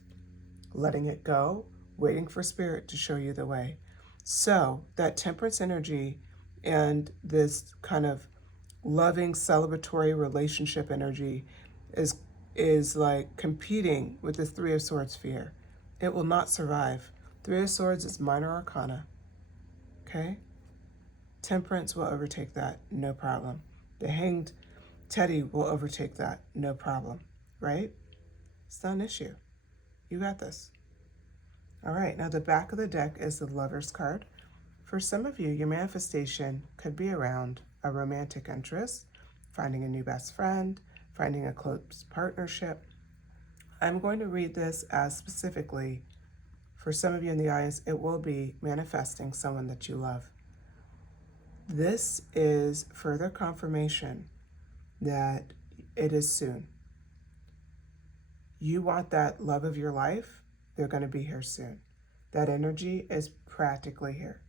Letting it go, waiting for Spirit to show you the way. So that Temperance energy and this kind of loving, celebratory relationship energy is like competing with the Three of Swords fear. It will not survive. Three of Swords is minor arcana, okay? Temperance will overtake that, no problem. The Hanged Teddy will overtake that, no problem, right? It's not an issue. You got this. All right, now the back of the deck is the Lover's card. For some of you, your manifestation could be around a romantic interest, finding a new best friend, finding a close partnership. I'm going to read this as specifically, for some of you in the audience, it will be manifesting someone that you love. This is further confirmation that it is soon. You want that love of your life, they're going to be here soon. That energy is practically here.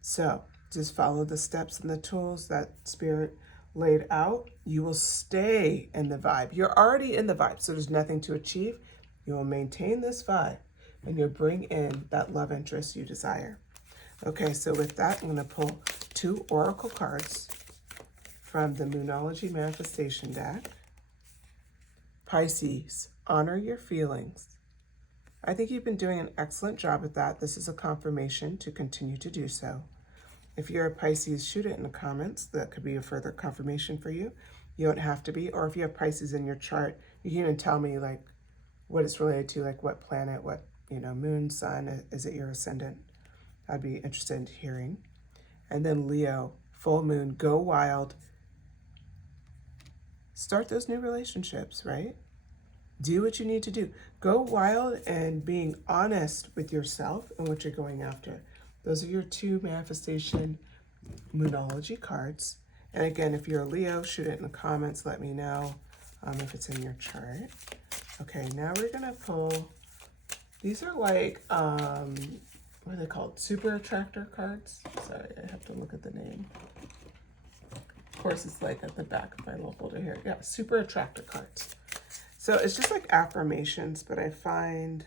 So just follow the steps and the tools that Spirit laid out. You will stay in the vibe. You're already in the vibe, so there's nothing to achieve. You will maintain this vibe, and you'll bring in that love interest you desire. Okay, so with that, I'm going to pull 2 oracle cards from the Moonology Manifestation deck. Pisces, honor your feelings. I think you've been doing an excellent job at that. This is a confirmation to continue to do so. If you're a Pisces, shoot it in the comments. That could be a further confirmation for you. You don't have to be. Or if you have Pisces in your chart, you can even tell me like what it's related to, like what planet, what, moon, sun, is it your ascendant? I'd be interested in hearing. And then Leo, full moon, go wild. Start those new relationships, right? Do what you need to do. Go wild and being honest with yourself and what you're going after. Those are your 2 manifestation Moonology cards. And again, if you're a Leo, shoot it in the comments. Let me know if it's in your chart. Okay, now we're going to pull. These are like, what are they called? Super Attractor cards. Sorry, I have to look at the name. Of course, it's like at the back of my little folder here. Yeah, Super Attractor cards. So it's just like affirmations, but I find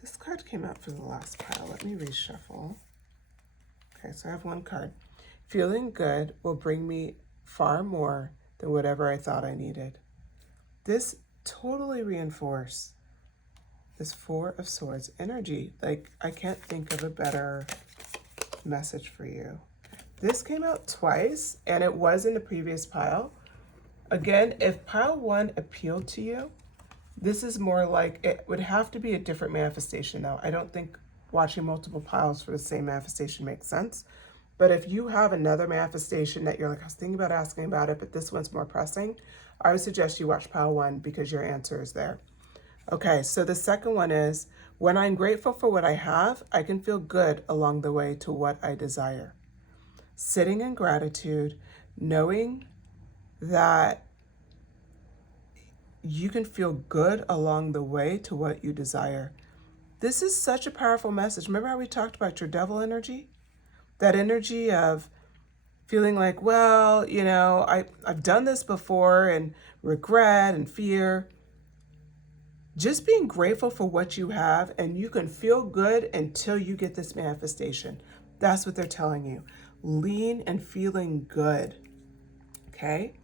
this card came out for the last pile. Let me reshuffle. Okay, so I have 1 card. Feeling good will bring me far more than whatever I thought I needed. This totally reinforced this 4 of Swords energy. Like, I can't think of a better message for you. This came out twice, and it was in the previous pile. Again, if pile 1 appealed to you, this is more like, it would have to be a different manifestation now. I don't think watching multiple piles for the same manifestation makes sense. But if you have another manifestation that you're like, I was thinking about asking about it, but this one's more pressing, I would suggest you watch pile 1 because your answer is there. Okay, so the second one is, when I'm grateful for what I have, I can feel good along the way to what I desire. Sitting in gratitude, knowing that you can feel good along the way to what you desire. This is such a powerful message. Remember how we talked about your devil energy? That energy of feeling like, well, I've done this before, and regret and fear. Just being grateful for what you have, and you can feel good until you get this manifestation. That's what they're telling you. Lean and feeling good, okay?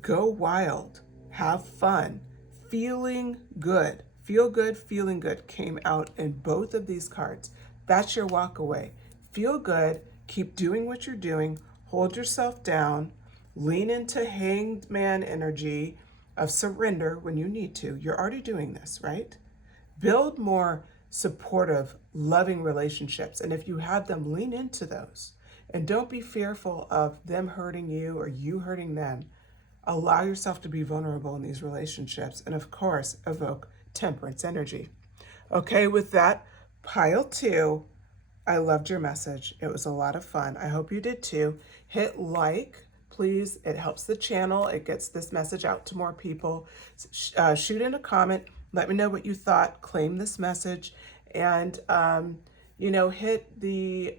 Go wild, have fun, feeling good. Feel good, feeling good came out in both of these cards. That's your walk away. Feel good, keep doing what you're doing, hold yourself down, lean into hanged man energy of surrender when you need to. You're already doing this, right? Build more supportive, loving relationships. And if you have them, lean into those. And don't be fearful of them hurting you or you hurting them. Allow yourself to be vulnerable in these relationships. And of course, evoke temperance energy. Okay, with that, pile 2, I loved your message. It was a lot of fun. I hope you did too. Hit like, please. It helps the channel. It gets this message out to more people. Shoot in a comment. Let me know what you thought. Claim this message, and hit the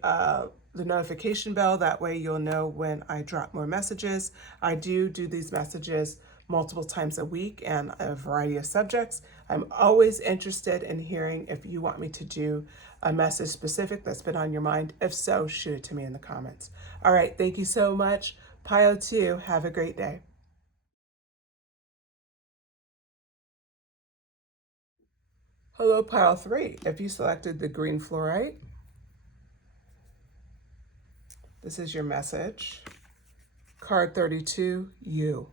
notification bell. That way you'll know when I drop more messages. I do these messages multiple times a week and a variety of subjects. I'm always interested in hearing if you want me to do a message specific that's been on your mind. If so, shoot it to me in the comments. All right, thank you so much. Pile 2, have a great day. Hello, pile 3. If you selected the green fluorite, this is your message. Card 32, you.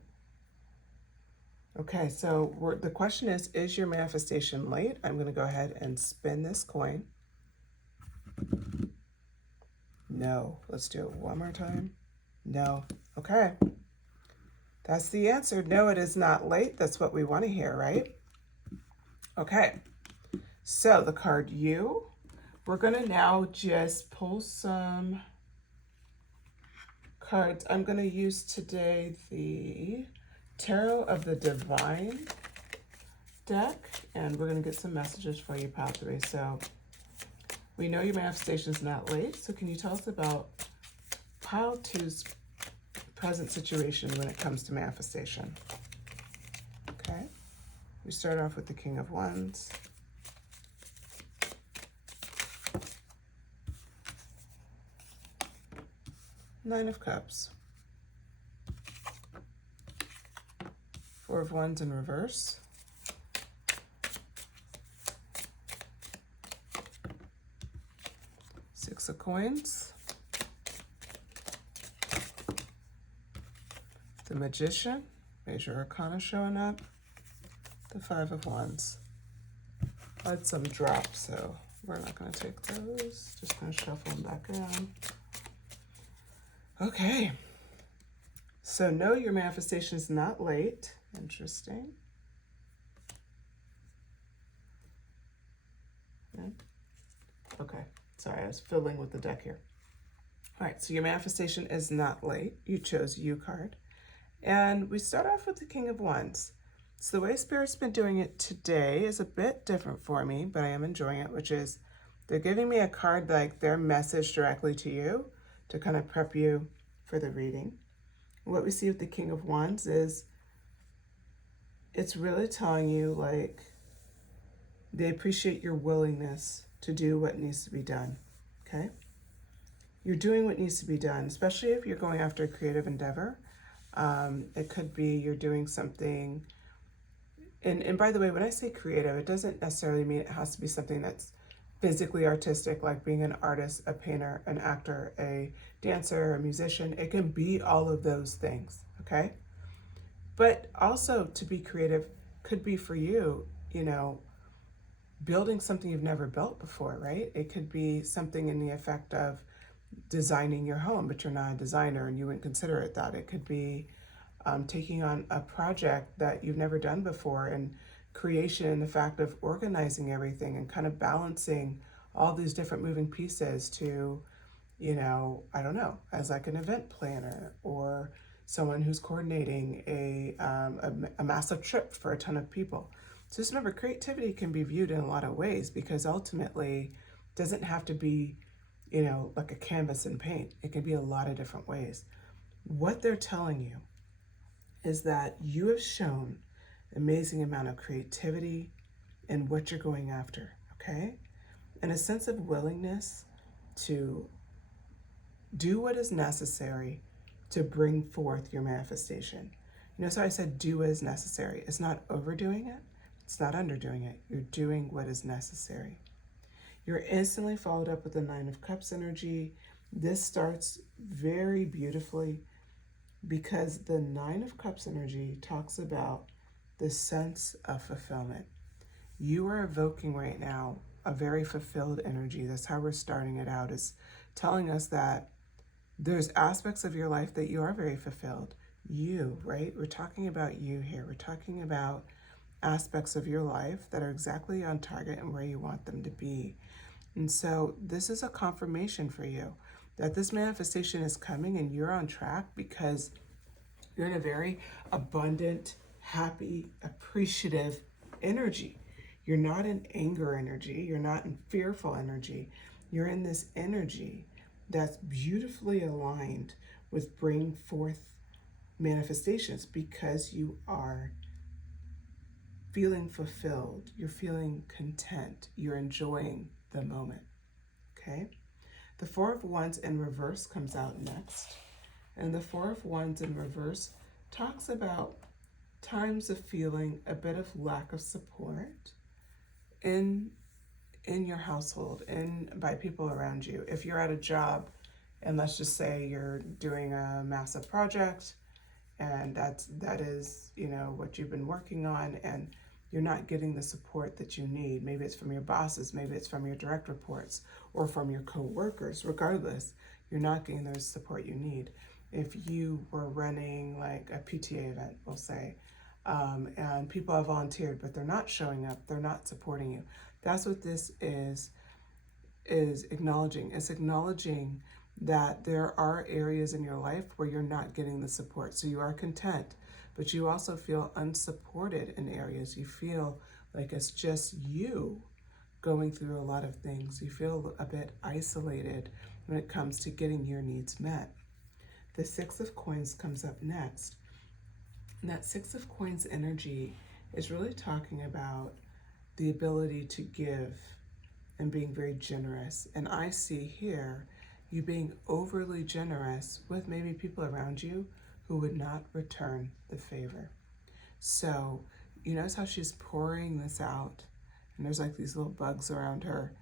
Okay, so the question is your manifestation late? I'm going to go ahead and spin this coin. No. Let's do it one more time. No. Okay. That's the answer. No, it is not late. That's what we want to hear, right? Okay. So the card you, we're going to now just pull some cards. I'm going to use today the Tarot of the Divine deck, and we're going to get some messages for you, pile 3. So we know your manifestation is not late. So can you tell us about pile 2's present situation when it comes to manifestation. Okay, we start off with the King of Wands. Nine of Cups. Four of Wands in reverse. Six of Coins. The Magician, Major Arcana showing up. The Five of Wands. I had some drops, so we're not going to take those. Just going to shuffle them back around. Okay. So no, your manifestation is not late. Interesting. Okay. Sorry, I was fiddling with the deck here. All right, so your manifestation is not late. You chose U card. And we start off with the King of Wands. So the way Spirit's been doing it today is a bit different for me, but I am enjoying it, which is they're giving me a card like their message directly to you to kind of prep you for the reading. What we see with the King of Wands is it's really telling you like they appreciate your willingness to do what needs to be done, okay? You're doing what needs to be done, especially if you're going after a creative endeavor. It could be you're doing something, and by the way, when I say creative, it doesn't necessarily mean it has to be something that's physically artistic, like being an artist, a painter, an actor, a dancer, a musician. It can be all of those things, okay? But also to be creative could be for you, you know, building something you've never built before, right? It could be something in the effect of designing your home, but you're not a designer and you wouldn't consider it that. It could be taking on a project that you've never done before, and creation and the fact of organizing everything and kind of balancing all these different moving pieces to, you know, I don't know, as like an event planner or someone who's coordinating a massive trip for a ton of people. So just remember, creativity can be viewed in a lot of ways because ultimately it doesn't have to be, you know, like a canvas and paint. It can be a lot of different ways. What they're telling you is that you have shown amazing amount of creativity in what you're going after, okay? And a sense of willingness to do what is necessary to bring forth your manifestation. You know, so I said do what is necessary. It's not overdoing it. It's not underdoing it. You're doing what is necessary. You're instantly followed up with the Nine of Cups energy. This starts very beautifully because the Nine of Cups energy talks about the sense of fulfillment. You are evoking right now a very fulfilled energy. That's how we're starting it out, is telling us that there's aspects of your life that you are very fulfilled. You, right? We're talking about you here. We're talking about aspects of your life that are exactly on target and where you want them to be. And so this is a confirmation for you that this manifestation is coming and you're on track because you're in a very abundant, happy, appreciative energy. You're not in anger energy. You're not in fearful energy. You're in this energy that's beautifully aligned with bringing forth manifestations because you are feeling fulfilled. You're feeling content. You're enjoying the moment, okay? The Four of Wands in reverse comes out next. And the Four of Wands in reverse talks about times of feeling a bit of lack of support in your household and by people around you. If you're at a job and let's just say you're doing a massive project and that is, you know, what you've been working on and you're not getting the support that you need. Maybe it's from your bosses, maybe it's from your direct reports or from your co-workers. Regardless, you're not getting the support you need. If you were running like a PTA event, we'll say, and people have volunteered, but they're not showing up, they're not supporting you. That's what this is acknowledging. It's acknowledging that there are areas in your life where you're not getting the support. So you are content, but you also feel unsupported in areas. You feel like it's just you going through a lot of things. You feel a bit isolated when it comes to getting your needs met. the Six of Coins comes up next. And that Six of Coins energy is really talking about the ability to give and being very generous. And I see here you being overly generous with maybe people around you who would not return the favor. So you notice how she's pouring this out, and there's like these little bugs around her.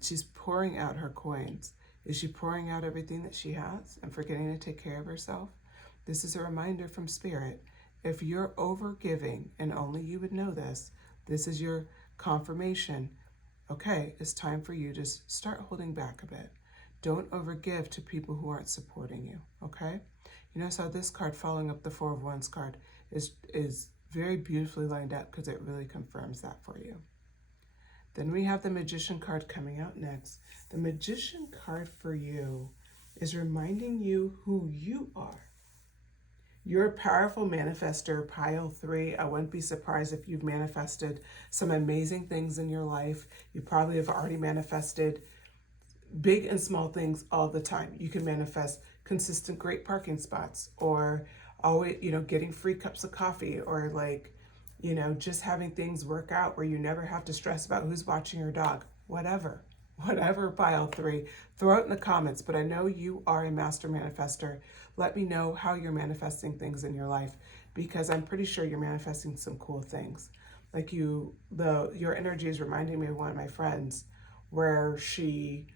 She's pouring out her coins. Is she pouring out everything that she has and forgetting to take care of herself? This is a reminder from Spirit. If you're over giving, and only you would know this, this is your confirmation. Okay, it's time for you to start holding back a bit. Don't overgive to people who aren't supporting you, okay? You notice how this card, following up the Four of Wands card, is very beautifully lined up because it really confirms that for you. Then we have the Magician card coming out next. The Magician card for you is reminding you who you are. You're a powerful manifester, pile 3. I wouldn't be surprised if you've manifested some amazing things in your life. You probably have already manifested big and small things all the time. You can manifest consistent great parking spots, or always, getting free cups of coffee, or like, just having things work out where you never have to stress about who's watching your dog. Whatever, pile 3. Throw it in the comments, but I know you are a master manifester. Let me know how you're manifesting things in your life, because I'm pretty sure you're manifesting some cool things. Like your energy is reminding me of one of my friends where she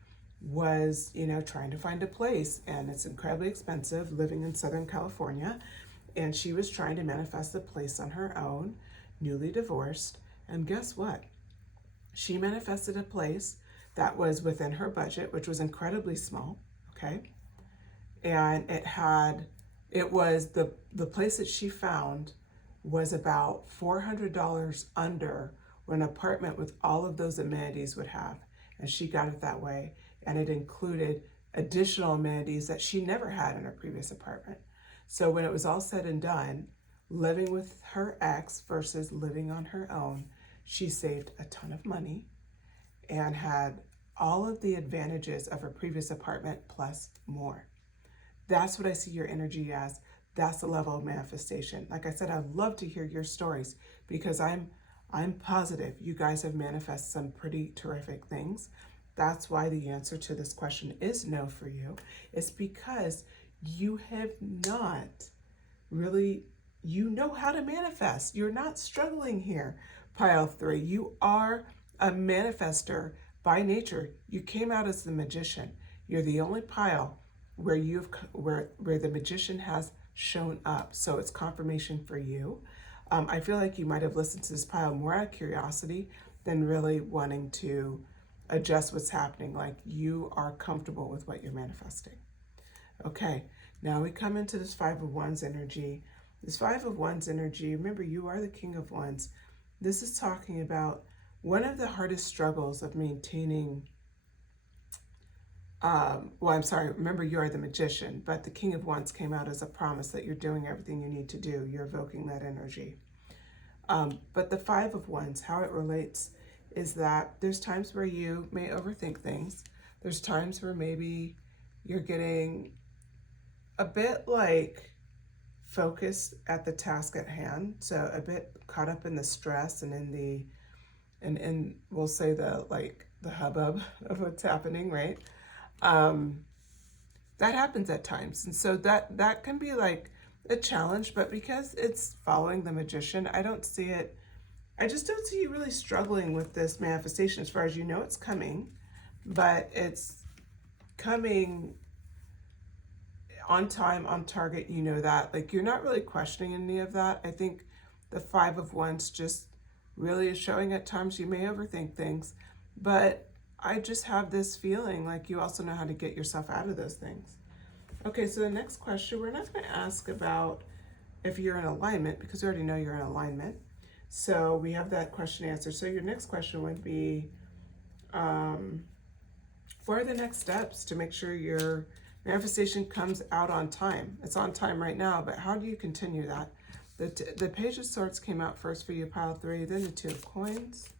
was, trying to find a place, and it's incredibly expensive living in Southern California. And she was trying to manifest a place on her own, newly divorced. And guess what? She manifested a place that was within her budget, which was incredibly small, okay? And it was the place that she found was about $400 under what an apartment with all of those amenities would have. And she got it that way. And it included additional amenities that she never had in her previous apartment. So when it was all said and done, living with her ex versus living on her own, she saved a ton of money and had all of the advantages of her previous apartment plus more. That's what I see your energy as. That's the level of manifestation. Like I said, I'd love to hear your stories, because I'm positive you guys have manifested some pretty terrific things. That's why the answer to this question is no for you. It's because you have not really, you know how to manifest. You're not struggling here, pile 3. You are a manifester by nature. You came out as the Magician. You're the only pile where the Magician has shown up. So it's confirmation for you. I feel like you might have listened to this pile more out of curiosity than really wanting to adjust what's happening. Like, you are comfortable with what you're manifesting. Okay, now we come into this Five of Wands energy. This Five of Wands energy, remember, you are the King of Wands. This is talking about one of the hardest struggles of maintaining, remember, you are the Magician, but the King of Wands came out as a promise that you're doing everything you need to do. You're evoking that energy. But the Five of Wands, how it relates is that there's times where you may overthink things. There's times where maybe you're getting a bit like focused at the task at hand. So a bit caught up in the stress and in we'll say the hubbub of what's happening, right? That happens at times. And so that can be like a challenge, but because it's following the Magician, I just don't see you really struggling with this manifestation. As far as you know, it's coming, but it's coming on time, on target. You know that. Like, you're not really questioning any of that. I think the Five of Wands just really is showing at times you may overthink things, but I just have this feeling like you also know how to get yourself out of those things. Okay, so the next question, we're not going to ask about if you're in alignment, because we already know you're in alignment. So we have that question answered. So your next question would be, what are the next steps to make sure your manifestation comes out on time? It's on time right now, but how do you continue that? The Page of Swords came out first for you, pile 3, then the Two of Coins,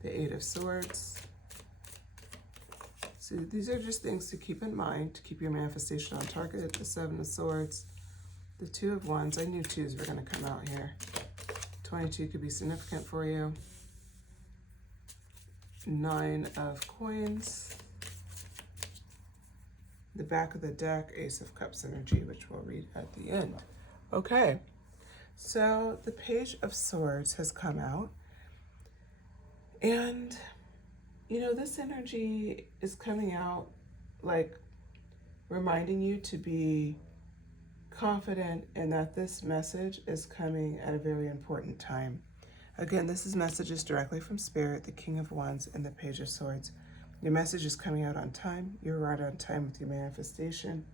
the Eight of Swords, So these are just things to keep in mind to keep your manifestation on target. The Seven of Swords, the Two of Wands. I knew twos were going to come out here. 22 could be significant for you. Nine of Coins. The back of the deck, Ace of Cups energy, which we'll read at the end. Okay, so the Page of Swords has come out. And, you know, this energy is coming out like reminding you to be confident and that this message is coming at a very important time. Again, this is messages directly from Spirit, the King of Wands, and the Page of Swords. Your message is coming out on time. You're right on time with your manifestation.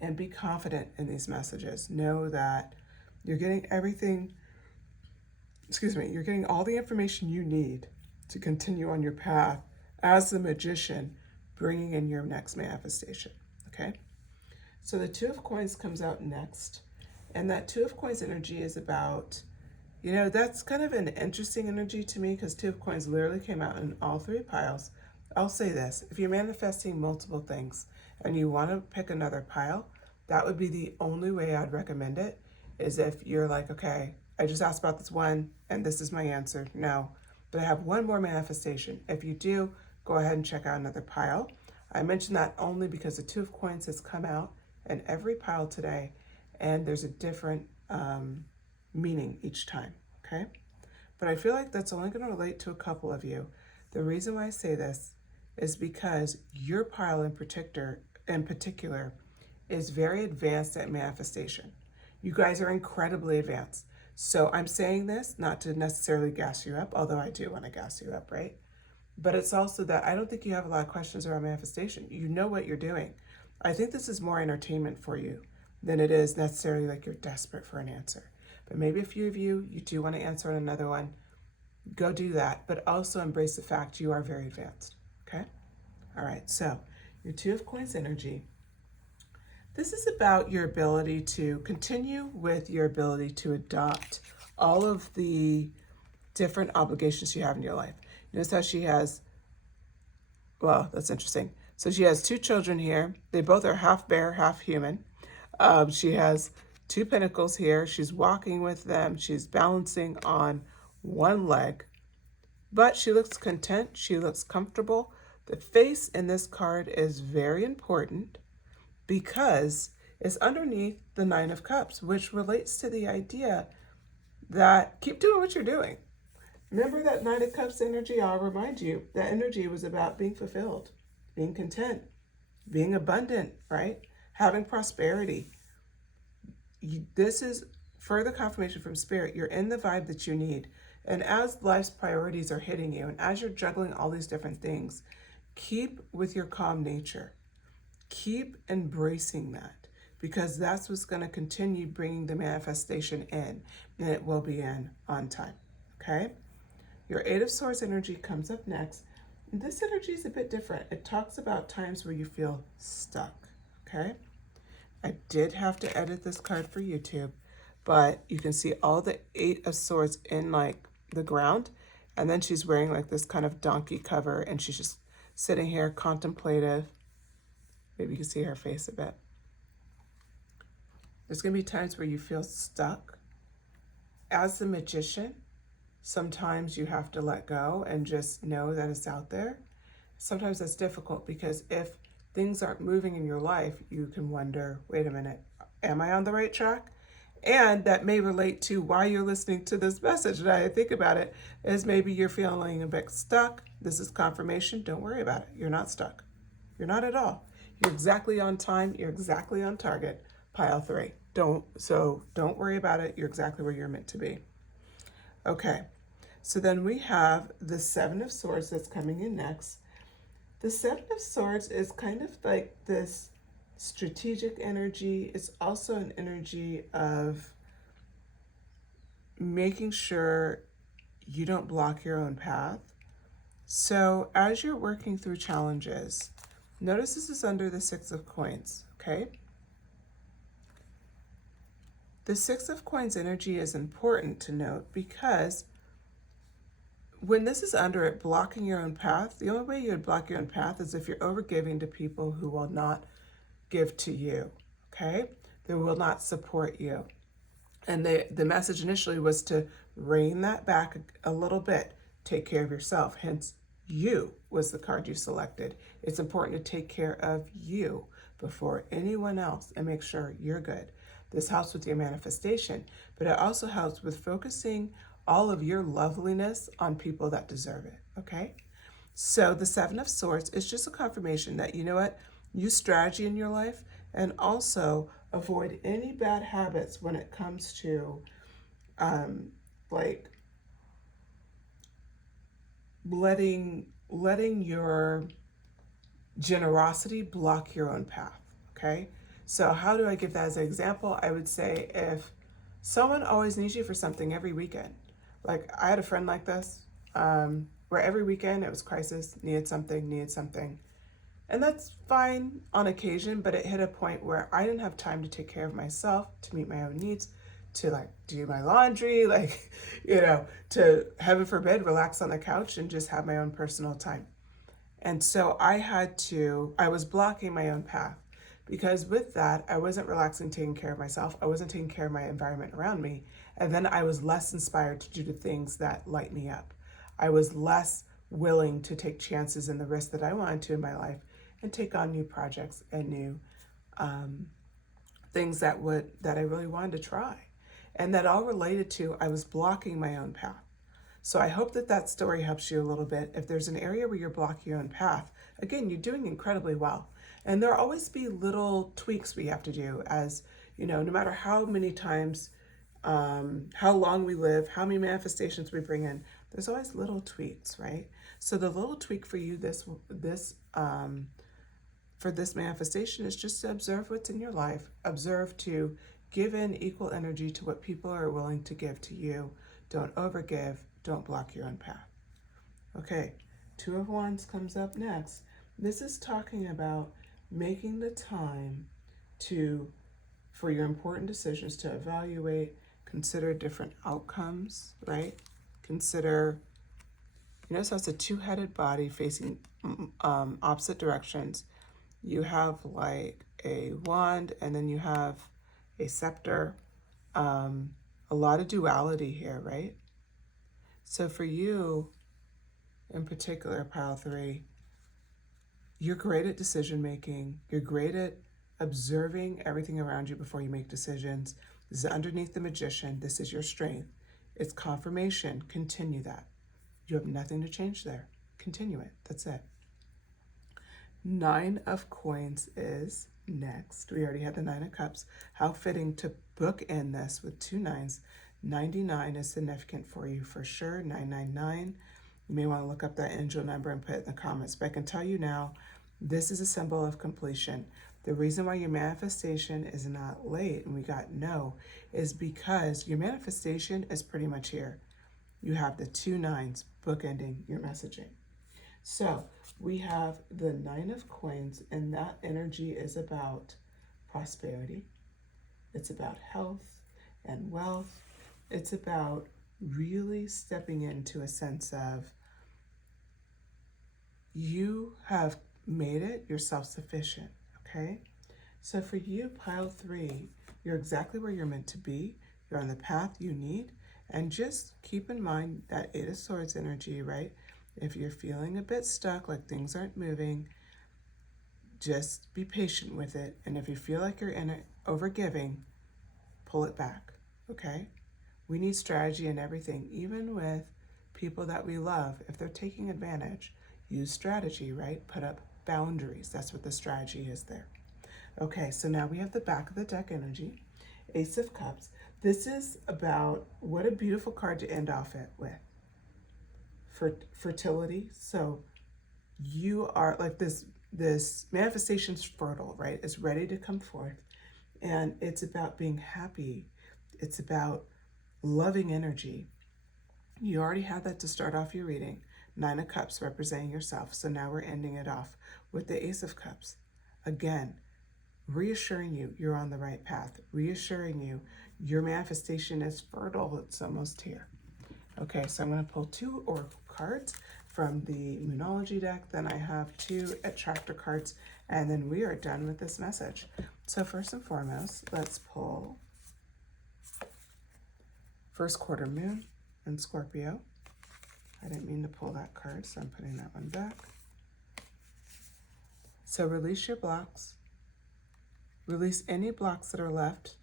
And be confident in these messages. Know that you're getting everything, you're getting all the information you need to continue on your path as the magician, bringing in your next manifestation, okay? So the Two of Coins comes out next. And that Two of Coins energy is about, you know, that's kind of an interesting energy to me because Two of Coins literally came out in all three piles. I'll say this, if you're manifesting multiple things and you want to pick another pile, that would be the only way I'd recommend it, is if you're like, okay, I just asked about this one and this is my answer. No, but I have one more manifestation. If you do, go ahead and check out another pile. I mention that only because the Two of Coins has come out in every pile today and there's a different meaning each time, okay? But I feel like that's only going to relate to a couple of you. The reason why I say this is because your pile in particular is very advanced at manifestation. You guys are incredibly advanced. So I'm saying this not to necessarily gas you up, although I do want to gas you up, right? But it's also that I don't think you have a lot of questions around manifestation. You know what you're doing. I think this is more entertainment for you than it is necessarily like you're desperate for an answer. But maybe a few of you do want to answer on another one. Go do that, but also embrace the fact you are very advanced, okay? All right, so your Two of Coins energy. This is about your ability to continue with your ability to adopt all of the different obligations you have in your life. Notice how she has, well, that's interesting. So she has two children here. They both are half bear, half human. She has two pentacles here. She's walking with them. She's balancing on one leg, but she looks content. She looks comfortable. The face in this card is very important because it's underneath the Nine of Cups, which relates to the idea that keep doing what you're doing. Remember that Nine of Cups energy? I'll remind you, that energy was about being fulfilled, being content, being abundant, right? Having prosperity. This is further confirmation from Spirit. You're in the vibe that you need. And as life's priorities are hitting you, and as you're juggling all these different things, keep with your calm nature. Keep embracing that, because that's what's going to continue bringing the manifestation in, and it will be in on time, okay? Your Eight of Swords energy comes up next. This energy is a bit different. It talks about times where you feel stuck, okay? I did have to edit this card for YouTube, but you can see all the Eight of Swords in like the ground, and then she's wearing like this kind of donkey cover, and she's just sitting here contemplative. Maybe you can see her face a bit. There's going to be times where you feel stuck. As the magician, sometimes you have to let go and just know that it's out there. Sometimes that's difficult because if things aren't moving in your life, you can wonder, wait a minute, am I on the right track? And that may relate to why you're listening to this message. And I think about it as maybe you're feeling a bit stuck. This is confirmation. Don't worry about it. You're not stuck. You're not at all. You're exactly on time. You're exactly on target. Pile 3. Don't worry about it. You're exactly where you're meant to be. Okay. So then we have the Seven of Swords that's coming in next. The Seven of Swords is kind of like this strategic energy. It's also an energy of making sure you don't block your own path. So as you're working through challenges, notice this is under the Six of Coins, okay? The Six of Coins energy is important to note because when this is under it, blocking your own path, the only way you would block your own path is if you're overgiving to people who will not give to you, okay? They will not support you. And the message initially was to rein that back a little bit, take care of yourself. Hence, you was the card you selected. It's important to take care of you before anyone else and make sure you're good. This helps with your manifestation, but it also helps with focusing all of your loveliness on people that deserve it, okay? So the Seven of Swords is just a confirmation that, you know what, use strategy in your life and also avoid any bad habits when it comes to like letting your generosity block your own path, okay? So how do I give that as an example? I would say if someone always needs you for something every weekend, like I had a friend like this, where every weekend it was crisis, needed something. And that's fine on occasion, but it hit a point where I didn't have time to take care of myself, to meet my own needs, to like do my laundry, like, you know, to heaven forbid, relax on the couch and just have my own personal time. And so I was blocking my own path because with that, I wasn't relaxing, taking care of myself. I wasn't taking care of my environment around me. And then I was less inspired to do the things that light me up. I was less willing to take chances and the risks that I wanted to in my life and take on new projects and new things that I really wanted to try. And that all related to, I was blocking my own path. So I hope that story helps you a little bit. If there's an area where you're blocking your own path, again, you're doing incredibly well. And there'll always be little tweaks we have to do as, you know, no matter how many times, how long we live, how many manifestations we bring in, there's always little tweaks, right? So the little tweak for you for this manifestation is just to observe what's in your life, observe to give in equal energy to what people are willing to give to you. Don't overgive, don't block your own path. Okay, Two of Wands comes up next. This is talking about making the time for your important decisions to evaluate, consider different outcomes, right? Consider, you notice how it's a two-headed body facing opposite directions. You have like a wand and then you have a scepter. A lot of duality here, right? So for you in particular, pile 3, you're great at decision making. You're great at observing everything around you before you make decisions. This is underneath the Magician. This is your strength. It's confirmation. Continue that. You have nothing to change there. Continue it. That's it. 9 of Coins is next. We already had the 9 of Cups. How fitting to bookend this with 2 9s. 99 is significant for you for sure. 999. You may want to look up that angel number and put it in the comments. But I can tell you now, this is a symbol of completion. The reason why your manifestation is not late and we got no is because your manifestation is pretty much here. You have the 2 9s bookending your messaging. So we have the 9 of Coins, and that energy is about prosperity. It's about health and wealth. It's about really stepping into a sense of you have made it, you're self-sufficient, okay? So for you, pile 3, you're exactly where you're meant to be. You're on the path you need. And just keep in mind that 8 of Swords energy, right? If you're feeling a bit stuck, like things aren't moving, just be patient with it. And if you feel like you're in it, overgiving, pull it back, okay? We need strategy in everything, even with people that we love. If they're taking advantage, use strategy, right? Put up boundaries. That's what the strategy is there. Okay, so now we have the back of the deck energy, Ace of Cups. This is about, what a beautiful card to end off it with. Fertility. So you are like this manifestation's fertile, right? It's ready to come forth. And it's about being happy. It's about loving energy. You already had that to start off your reading. 9 of Cups representing yourself. So now we're ending it off with the Ace of Cups. Again, reassuring you you're on the right path. Reassuring you your manifestation is fertile. It's almost here. Okay, so I'm going to pull 2 cards from the Moonology deck. Then I have 2 Attractor cards, and then we are done with this message. So first and foremost, let's pull first quarter moon in Scorpio. I didn't mean to pull that card, so I'm putting that one back. So release your blocks. Release any blocks that are left.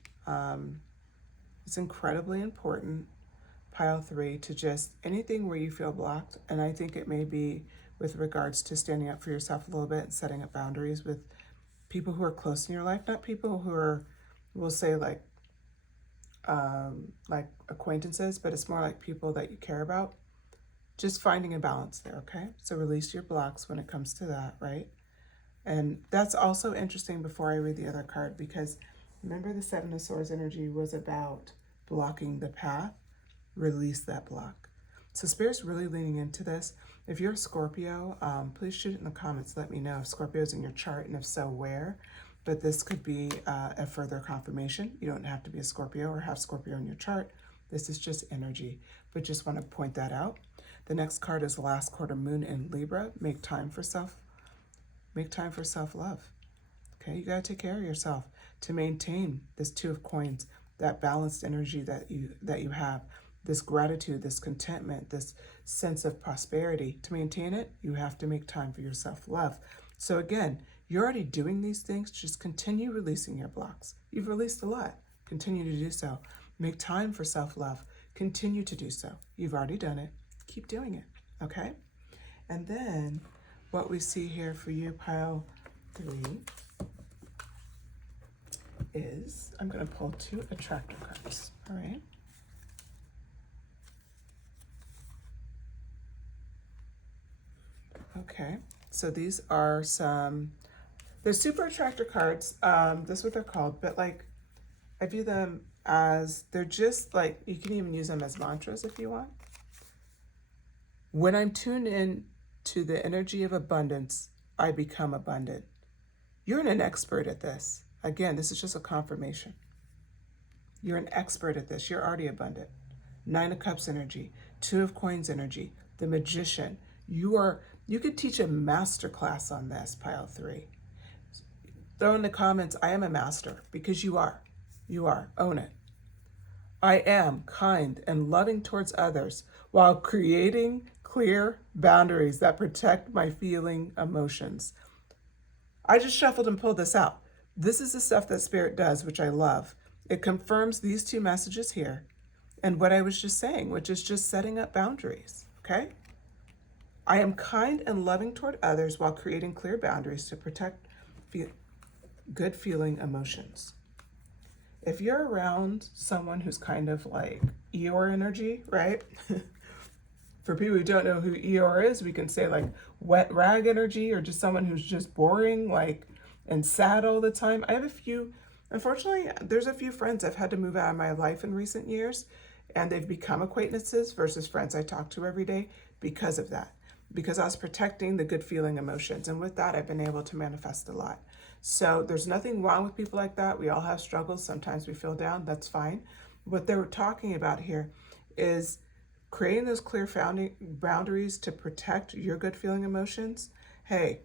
It's incredibly important, pile 3, to just anything where you feel blocked. And I think it may be with regards to standing up for yourself a little bit and setting up boundaries with people who are close in your life, not people who are, we'll say like acquaintances, but it's more like people that you care about. Just finding a balance there, okay? So release your blocks when it comes to that, right? And that's also interesting before I read the other card, because remember the 7 of Swords energy was about blocking the path. Release that block. So Spirit's really leaning into this. If you're a Scorpio, please shoot it in the comments. Let me know if Scorpio's in your chart, and if so, where. But this could be a further confirmation. You don't have to be a Scorpio or have Scorpio in your chart. This is just energy, but just want to point that out. The next card is last quarter moon in Libra. Make time for self-love. Okay, you got to take care of yourself to maintain this 2 of coins, that balanced energy that you have, this gratitude, this contentment, this sense of prosperity. To maintain it, you have to make time for your self-love. So again, you're already doing these things. Just continue releasing your blocks. You've released a lot. Continue to do so. Make time for self-love. Continue to do so. You've already done it. Keep doing it, okay? And then what we see here for you, pile 3, is I'm going to pull 2 Attractor cards, all right? Okay, so these are they're super Attractor cards. This is what they're called, but like I view them as, they're just like, you can even use them as mantras if you want. When I'm tuned in to the energy of abundance, I become abundant. You're an expert at this. Again, this is just a confirmation. You're an expert at this. You're already abundant. 9 of Cups energy, 2 of Coins energy, the Magician. You could teach a master class on this, pile 3. Throw in the comments, I am a master, because you are. You are. Own it. I am kind and loving towards others while creating clear boundaries that protect my feeling emotions. I just shuffled and pulled this out. This is the stuff that Spirit does, which I love. It confirms these 2 messages here and what I was just saying, which is just setting up boundaries, okay? I am kind and loving toward others while creating clear boundaries to protect good feeling emotions. If you're around someone who's kind of like Eeyore energy, right? For people who don't know who Eeyore is, we can say like wet rag energy, or just someone who's just boring, like, and sad all the time. I have a few, unfortunately, there's a few friends I've had to move out of my life in recent years, and they've become acquaintances versus friends I talk to every day because of that. Because I was protecting the good feeling emotions. And with that, I've been able to manifest a lot. So there's nothing wrong with people like that. We all have struggles. Sometimes we feel down. That's fine. What they were talking about here is creating those clear boundaries to protect your good feeling emotions. Hey,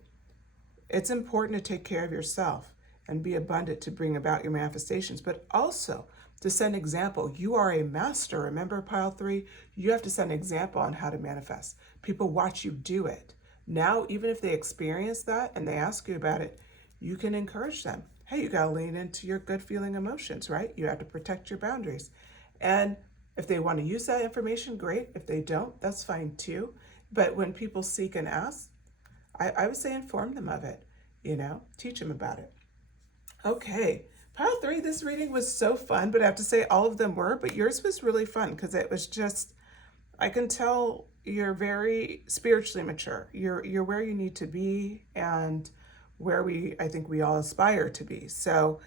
it's important to take care of yourself and be abundant to bring about your manifestations, but also to set an example. You are a master. Remember, pile 3, you have to set an example on how to manifest. People watch you do it. Now, even if they experience that and they ask you about it, you can encourage them. Hey, you got to lean into your good feeling emotions, right? You have to protect your boundaries. And if they want to use that information, great. If they don't, that's fine too. But when people seek and ask, I would say inform them of it, teach them about it. Okay, pile 3, this reading was so fun, but I have to say all of them were, but yours was really fun because it was just, I can tell you're very spiritually mature. You're where you need to be and where I think we all aspire to be. So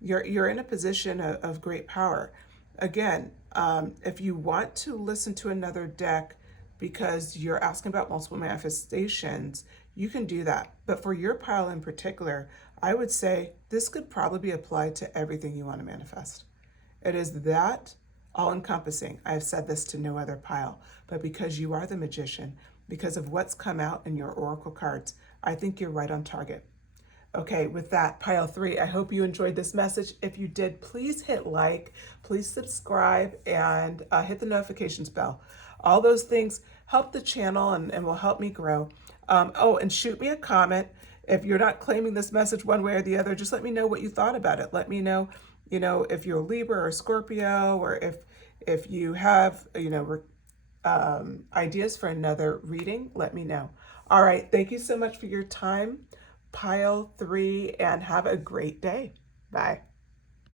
you're in a position of great power. Again, if you want to listen to another deck because you're asking about multiple manifestations, you can do that. But for your pile in particular, I would say this could probably be applied to everything you want to manifest. It is that all encompassing. I have said this to no other pile, but because you are the magician, because of what's come out in your oracle cards, I think you're right on target. Okay, with that, pile 3, I hope you enjoyed this message. If you did, please hit like, please subscribe, and hit the notifications bell. All those things help the channel and will help me grow. Oh, and shoot me a comment. If you're not claiming this message one way or the other, just let me know what you thought about it. Let me know, if you're a Libra or Scorpio, or if you have, ideas for another reading, let me know. All right, thank you so much for your time, pile 3, and have a great day. Bye.